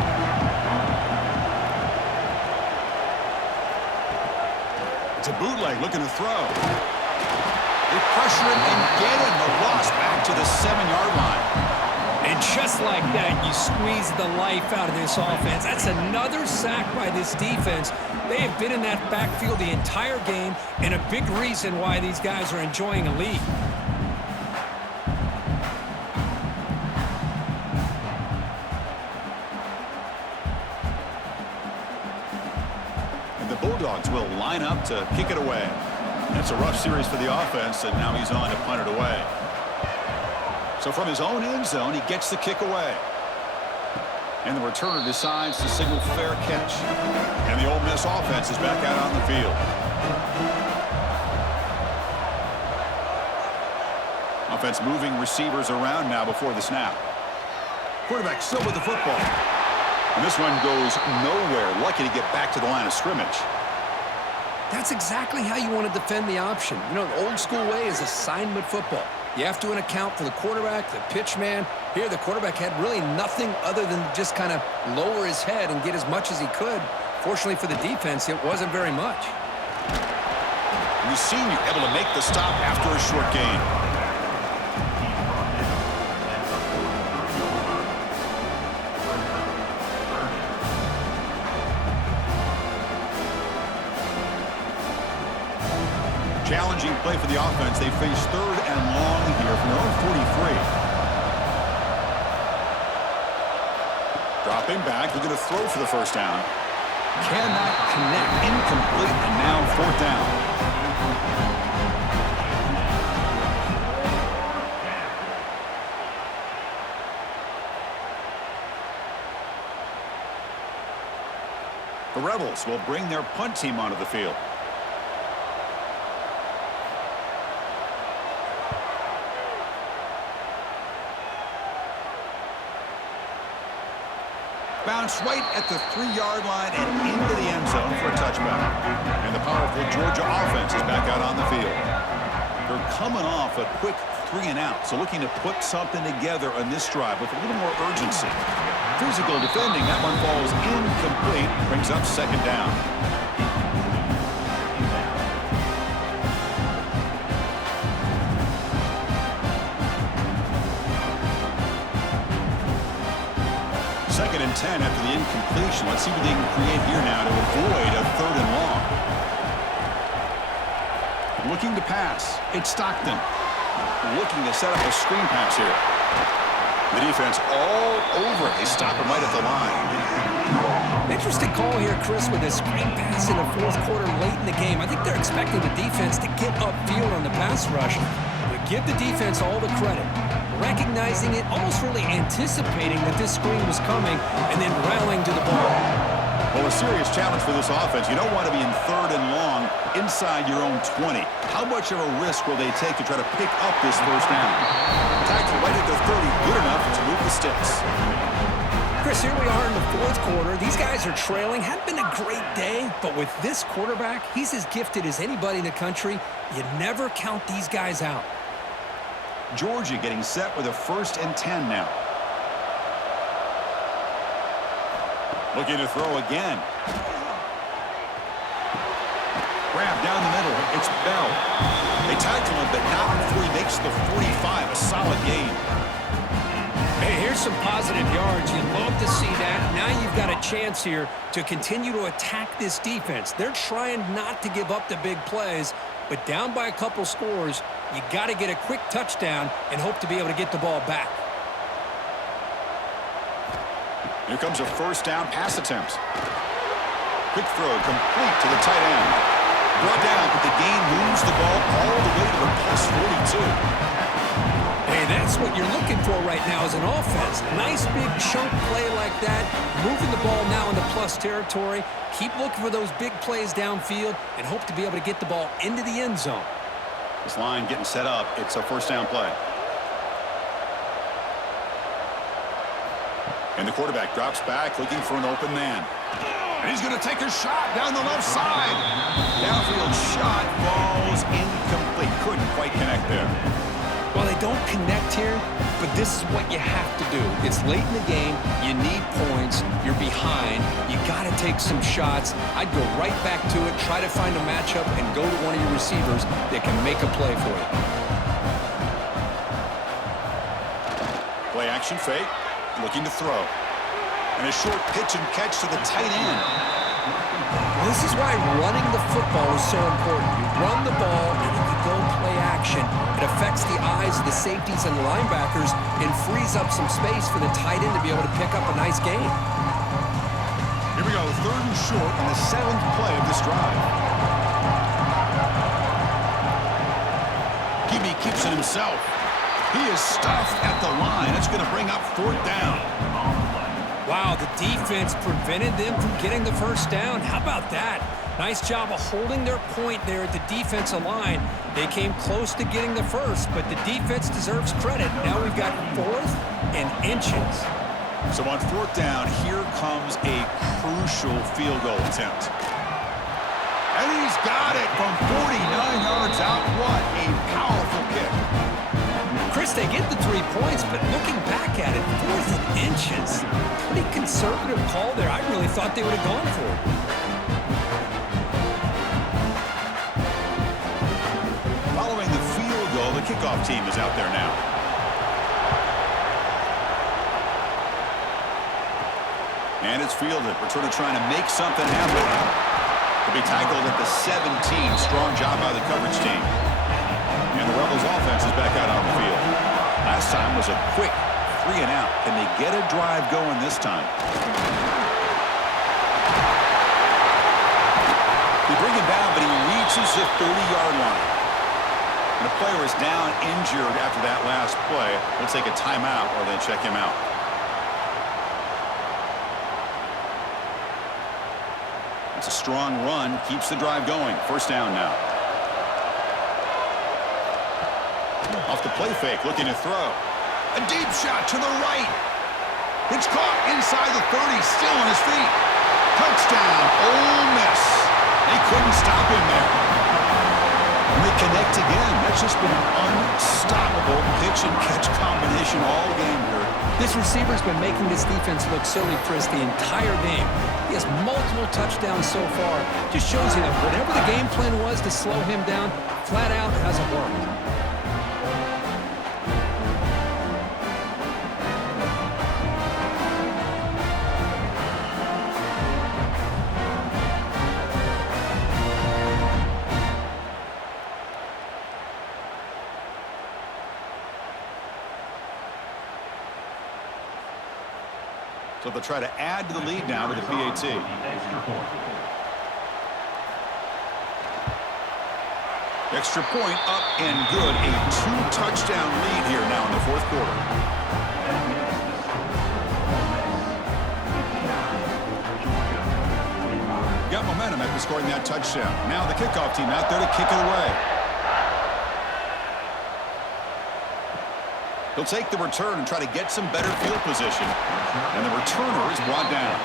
It's a bootleg looking to throw. They pressure him and get him. The loss back to the 7-yard line. And just like that, you squeeze the life out of this offense. That's another sack by this defense. They have been in that backfield the entire game, and a big reason why these guys are enjoying a lead. And the Bulldogs will line up to kick it away. That's a rough series for the offense, and now he's on to punt it away. So from his own end zone, he gets the kick away. And the returner decides to signal fair catch. And the Ole Miss offense is back out on the field. Offense moving receivers around now before the snap. Quarterback still with the football. And this one goes nowhere. Lucky to get back to the line of scrimmage. That's exactly how you want to defend the option. You know, the old school way is assignment football. You have to account for the quarterback, the pitch man. Here, the quarterback had really nothing other than just kind of lower his head and get as much as he could. Fortunately for the defense, it wasn't very much. And the senior able to make the stop after a short gain. Challenging play for the offense. They face 3rd and long here from their own 43. Dropping back, looking to throw for the first down. Cannot connect. Incomplete, and now 4th down. The Rebels will bring their punt team onto the field. Bounce right at the 3-yard line and into the end zone for a touchback. And the powerful Georgia offense is back out on the field. They're coming off a quick 3-and-out, so looking to put something together on this drive with a little more urgency. Physical defending, that one falls incomplete, brings up 2nd down. Second and 10 after the incompletion. Let's see what they can create here now to avoid a 3rd and long. Looking to pass. It's Stockton. Looking to set up a screen pass here. The defense all over it. They stop him right at the line. Interesting call here, Chris, with a screen pass in the 4th quarter late in the game. I think they're expecting the defense to get upfield on the pass rush. But give the defense all the credit. Recognizing it, almost really anticipating that this screen was coming, and then rallying to the ball. Well, a serious challenge for this offense. You don't want to be in 3rd and long inside your own 20. How much of a risk will they take to try to pick up this first down? Tackle right at the 30, good enough to move the sticks. Chris, here we are in the 4th quarter. These guys are trailing. Hadn't been a great day, but with this quarterback, he's as gifted as anybody in the country. You never count these guys out. Georgia getting set with a 1st and 10 now. Looking to throw again. Grab down the middle. It's Bell. They tackle him, but not before he makes the 45. A solid gain. Hey, here's some positive yards. You'd love to see that. Now you've got a chance here to continue to attack this defense. They're trying not to give up the big plays, but down by a couple scores, you got to get a quick touchdown and hope to be able to get the ball back. Here comes a 1st down pass attempt. Quick throw complete to the tight end. Brought down, but the gain moves the ball all the way to the +42. Hey, that's what you're looking for right now as an offense. Nice big chunk play like that. Moving the ball now into plus territory. Keep looking for those big plays downfield and hope to be able to get the ball into the end zone. This line getting set up. It's a 1st down play. And the quarterback drops back looking for an open man. And he's going to take a shot down the left side. Downfield shot falls incomplete. Couldn't quite connect there. Well, they don't connect here, but This is what you have to do. It's late in the game. You need points. You're behind. You got to take some shots. I'd go right back to it, try to find a matchup, and go to one of your receivers that can make a play for you. Play action fake, looking to throw. And a short pitch and catch to the tight end. This is why running the football is so important. You run the ball, and if you go play action, it affects the eyes of the safeties and the linebackers and frees up some space for the tight end to be able to pick up a nice gain. Here we go, 3rd and short on the 7th play of this drive. Gibby keeps it himself. He is stuffed at the line. It's going to bring up 4th down. Wow, the defense prevented them from getting the first down. How about that? Nice job of holding their point there at the defensive line. They came close to getting the first, but the defense deserves credit. Now we've got 4th and inches. So on 4th down, here comes a crucial field goal attempt. And he's got it from 49 yards out. What a powerful kick. Chris, they get the 3 points, but looking back at it, 4th and inches. Pretty conservative call there. I really thought they would have gone for it. Following the field goal, the kickoff team is out there now. And it's fielded. Returner trying to make something happen. He'll be tackled at the 17. Strong job by the coverage team. And the Rebels offense is back out on the field. Last time was a quick 3 and out. Can they get a drive going this time? They bring him down, but he reaches the 30-yard line. And the player is down injured after that last play. We'll take a timeout or then check him out. It's a strong run. Keeps the drive going. 1st down now. Off the play fake, looking to throw. A deep shot to the right. It's caught inside the 30, still on his feet. Touchdown, Ole Miss. They couldn't stop him there. And they connect again. That's just been an unstoppable pitch and catch combination all game here. This receiver's been making this defense look silly, Chris, the entire game. He has multiple touchdowns so far. Just shows you that whatever the game plan was to slow him down, flat out hasn't worked. So they'll try to add to the lead now with the PAT. Extra point up and good. A 2-touchdown lead here now in the 4th quarter. Got momentum after scoring that touchdown. Now the kickoff team out there to kick it away. He'll take the return and try to get some better field position. And the returner is brought down.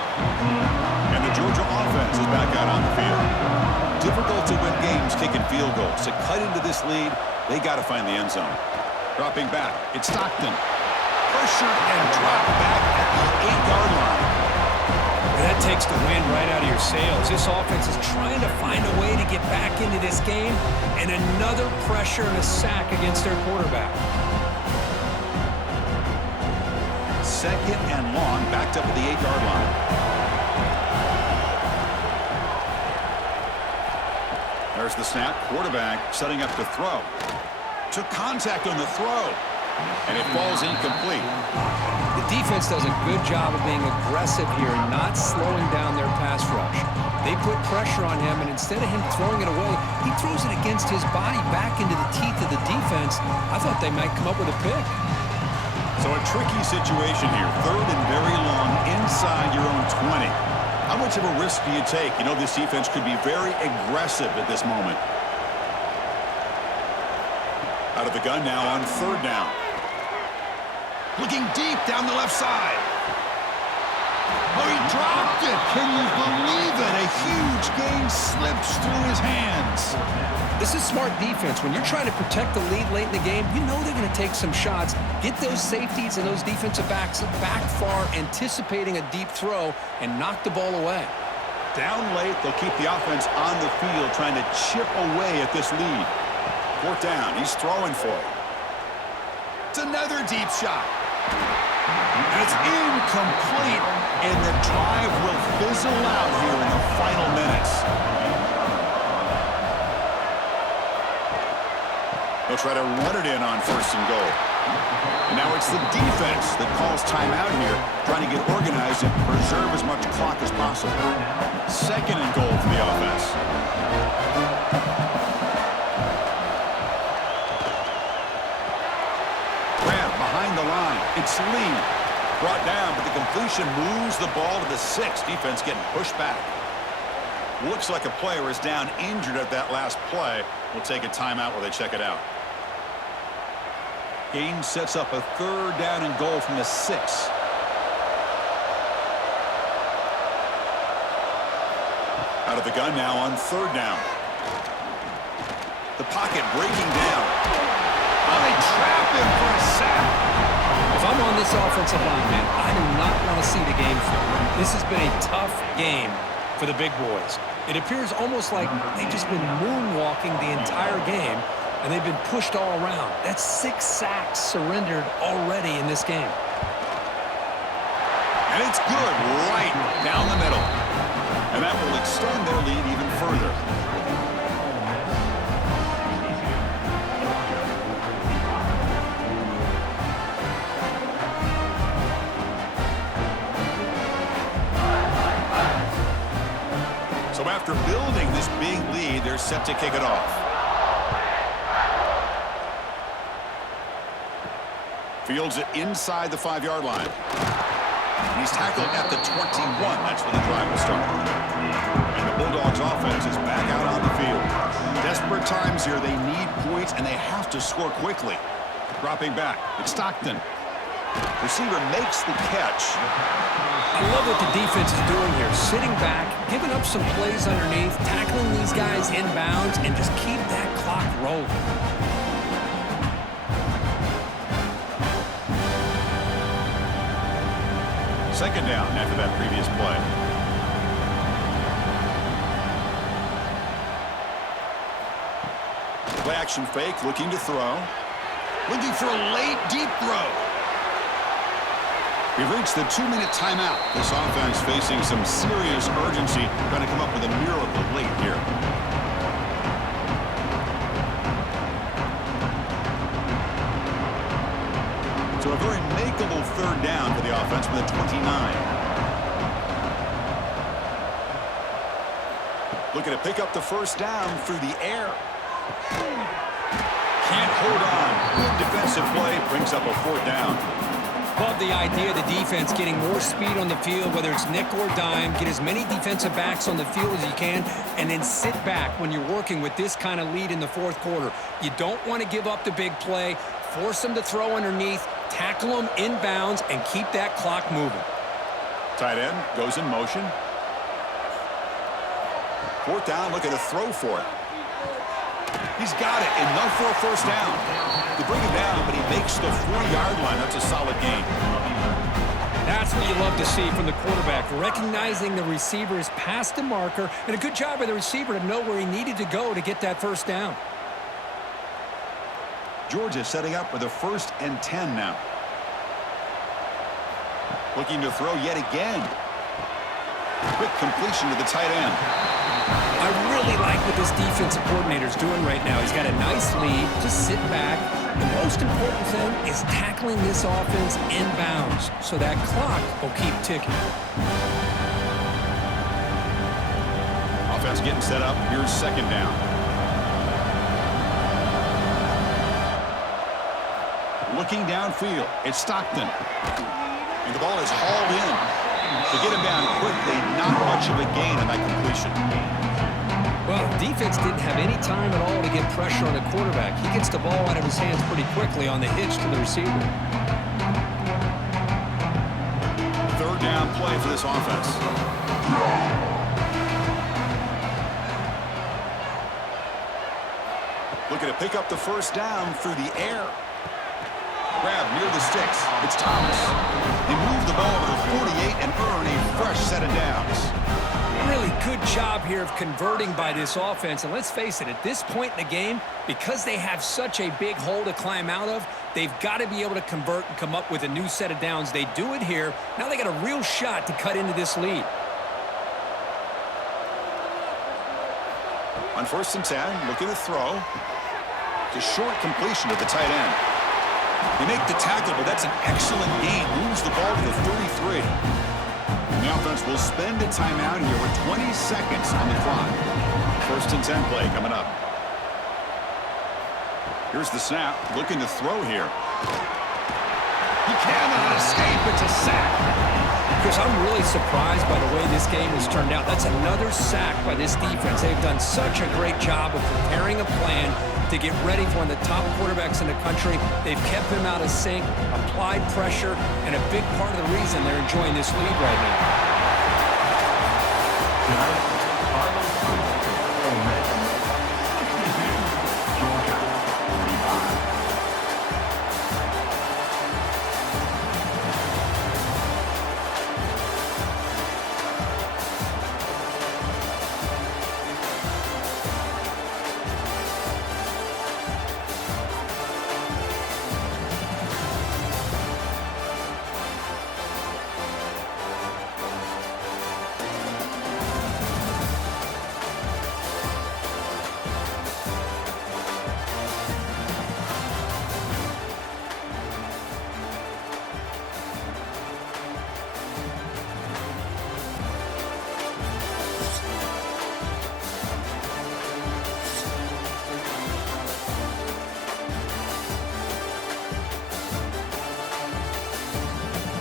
And the Georgia offense is back out on the field. Difficult to win games kicking field goals. To cut into this lead, they got to find the end zone. Dropping back, it's Stockton. Pressured and dropped back at the 8-yard line. That takes the wind right out of your sails. This offense is trying to find a way to get back into this game. And another pressure and a sack against their quarterback. 2nd and long, backed up at the 8-yard line. There's the snap. Quarterback setting up to throw. Took contact on the throw. And it falls incomplete. The defense does a good job of being aggressive here and not slowing down their pass rush. They put pressure on him, and instead of him throwing it away, he throws it against his body back into the teeth of the defense. I thought they might come up with a pick. So a tricky situation here. 3rd and very long inside your own 20. How much of a risk do you take? You know this defense could be very aggressive at this moment. Out of the gun now on 3rd down. Looking deep down the left side. Oh, he dropped it. Can you believe it? A huge gain slips through his hands. This is smart defense. When you're trying to protect the lead late in the game, you know they're going to take some shots, get those safeties and those defensive backs back far, anticipating a deep throw, and knock the ball away. Down late, they'll keep the offense on the field, trying to chip away at this lead. 4th down, he's throwing for it. It's another deep shot. And it's incomplete, and the drive will fizzle out here in the final minutes. They'll try to run it in on 1st and goal. And now it's the defense that calls timeout here, trying to get organized and preserve as much clock as possible. 2nd and goal for the offense. Grant behind the line. It's Lee. Brought down, but the completion moves the ball to the 6. Defense getting pushed back. Looks like a player is down injured at that last play. We'll take a timeout while they check it out. Gain sets up a 3rd down and goal from the 6. Out of the gun now on 3rd down. The pocket breaking down. Oh, they trap him for a sack. If I'm on this offensive line, man, I do not want to see the game film. This has been a tough game for the big boys. It appears almost like they've just been moonwalking the entire game, and they've been pushed all around. That's 6 sacks surrendered already in this game. And it's good right down the middle. And that will extend their lead even further. So after building this big lead, they're set to kick it off. Fields it inside the 5-yard line. He's tackled at the 21. That's where the drive will start. And the Bulldogs offense is back out on the field. Desperate times here. They need points, and they have to score quickly. Dropping back. It's Stockton. Receiver makes the catch. I love what the defense is doing here. Sitting back, giving up some plays underneath, tackling these guys inbounds, and just keep that clock rolling. 2nd down after that previous play. Play action fake, looking to throw. Looking for a late, deep throw. We've reached the 2-minute timeout. This offense facing some serious urgency, trying to come up with a miracle late here. So a very makeable 3rd down for the offense with a 29. Looking to pick up the 1st down through the air. Can't hold on. Good defensive play brings up a 4th down. Love the idea of the defense getting more speed on the field, whether it's nickel or dime, get as many defensive backs on the field as you can, and then sit back when you're working with this kind of lead in the 4th quarter. You don't want to give up the big play, force them to throw underneath, tackle them inbounds, and keep that clock moving. Tight end goes in motion. 4th down, looking to throw for it. He's got it, enough for a 1st down. They bring him down, but he makes the 4-yard line. That's a solid gain. That's what you love to see from the quarterback, recognizing the receiver is past the marker, and a good job by the receiver to know where he needed to go to get that 1st down. Georgia setting up with a 1st and 10 now. Looking to throw yet again. Quick completion to the tight end. I really like what this defensive coordinator is doing right now. He's got a nice lead. Just sit back. The most important thing is tackling this offense inbounds so that clock will keep ticking. Offense getting set up. Here's 2nd down. Looking downfield. It's Stockton. And the ball is hauled in. To get him down quickly, not much of a gain on that completion. Well, defense didn't have any time at all to get pressure on the quarterback. He gets the ball out of his hands pretty quickly on the hitch to the receiver. 3rd down play for this offense. Looking to pick up the first down through the air. Grab near the sticks. It's Thomas. They move the ball to the 48 and earn a fresh set of downs. Really good job here of converting by this offense. And let's face it, at this point in the game, because they have such a big hole to climb out of, they've got to be able to convert and come up with a new set of downs. They do it here. Now they got a real shot to cut into this lead. On 1st and 10, looking to throw. The short completion to the tight end. They make the tackle, but that's an excellent gain. Moves the ball to the 33. And the offense will spend a timeout here with 20 seconds on the clock. 1st and 10 play coming up. Here's the snap. Looking to throw here. He cannot escape. It's a sack. Chris, I'm really surprised by the way this game has turned out. That's another sack by this defense. They've done such a great job of preparing a plan to get ready for one of the top quarterbacks in the country. They've kept him out of sync, applied pressure, and a big part of the reason they're enjoying this lead right now.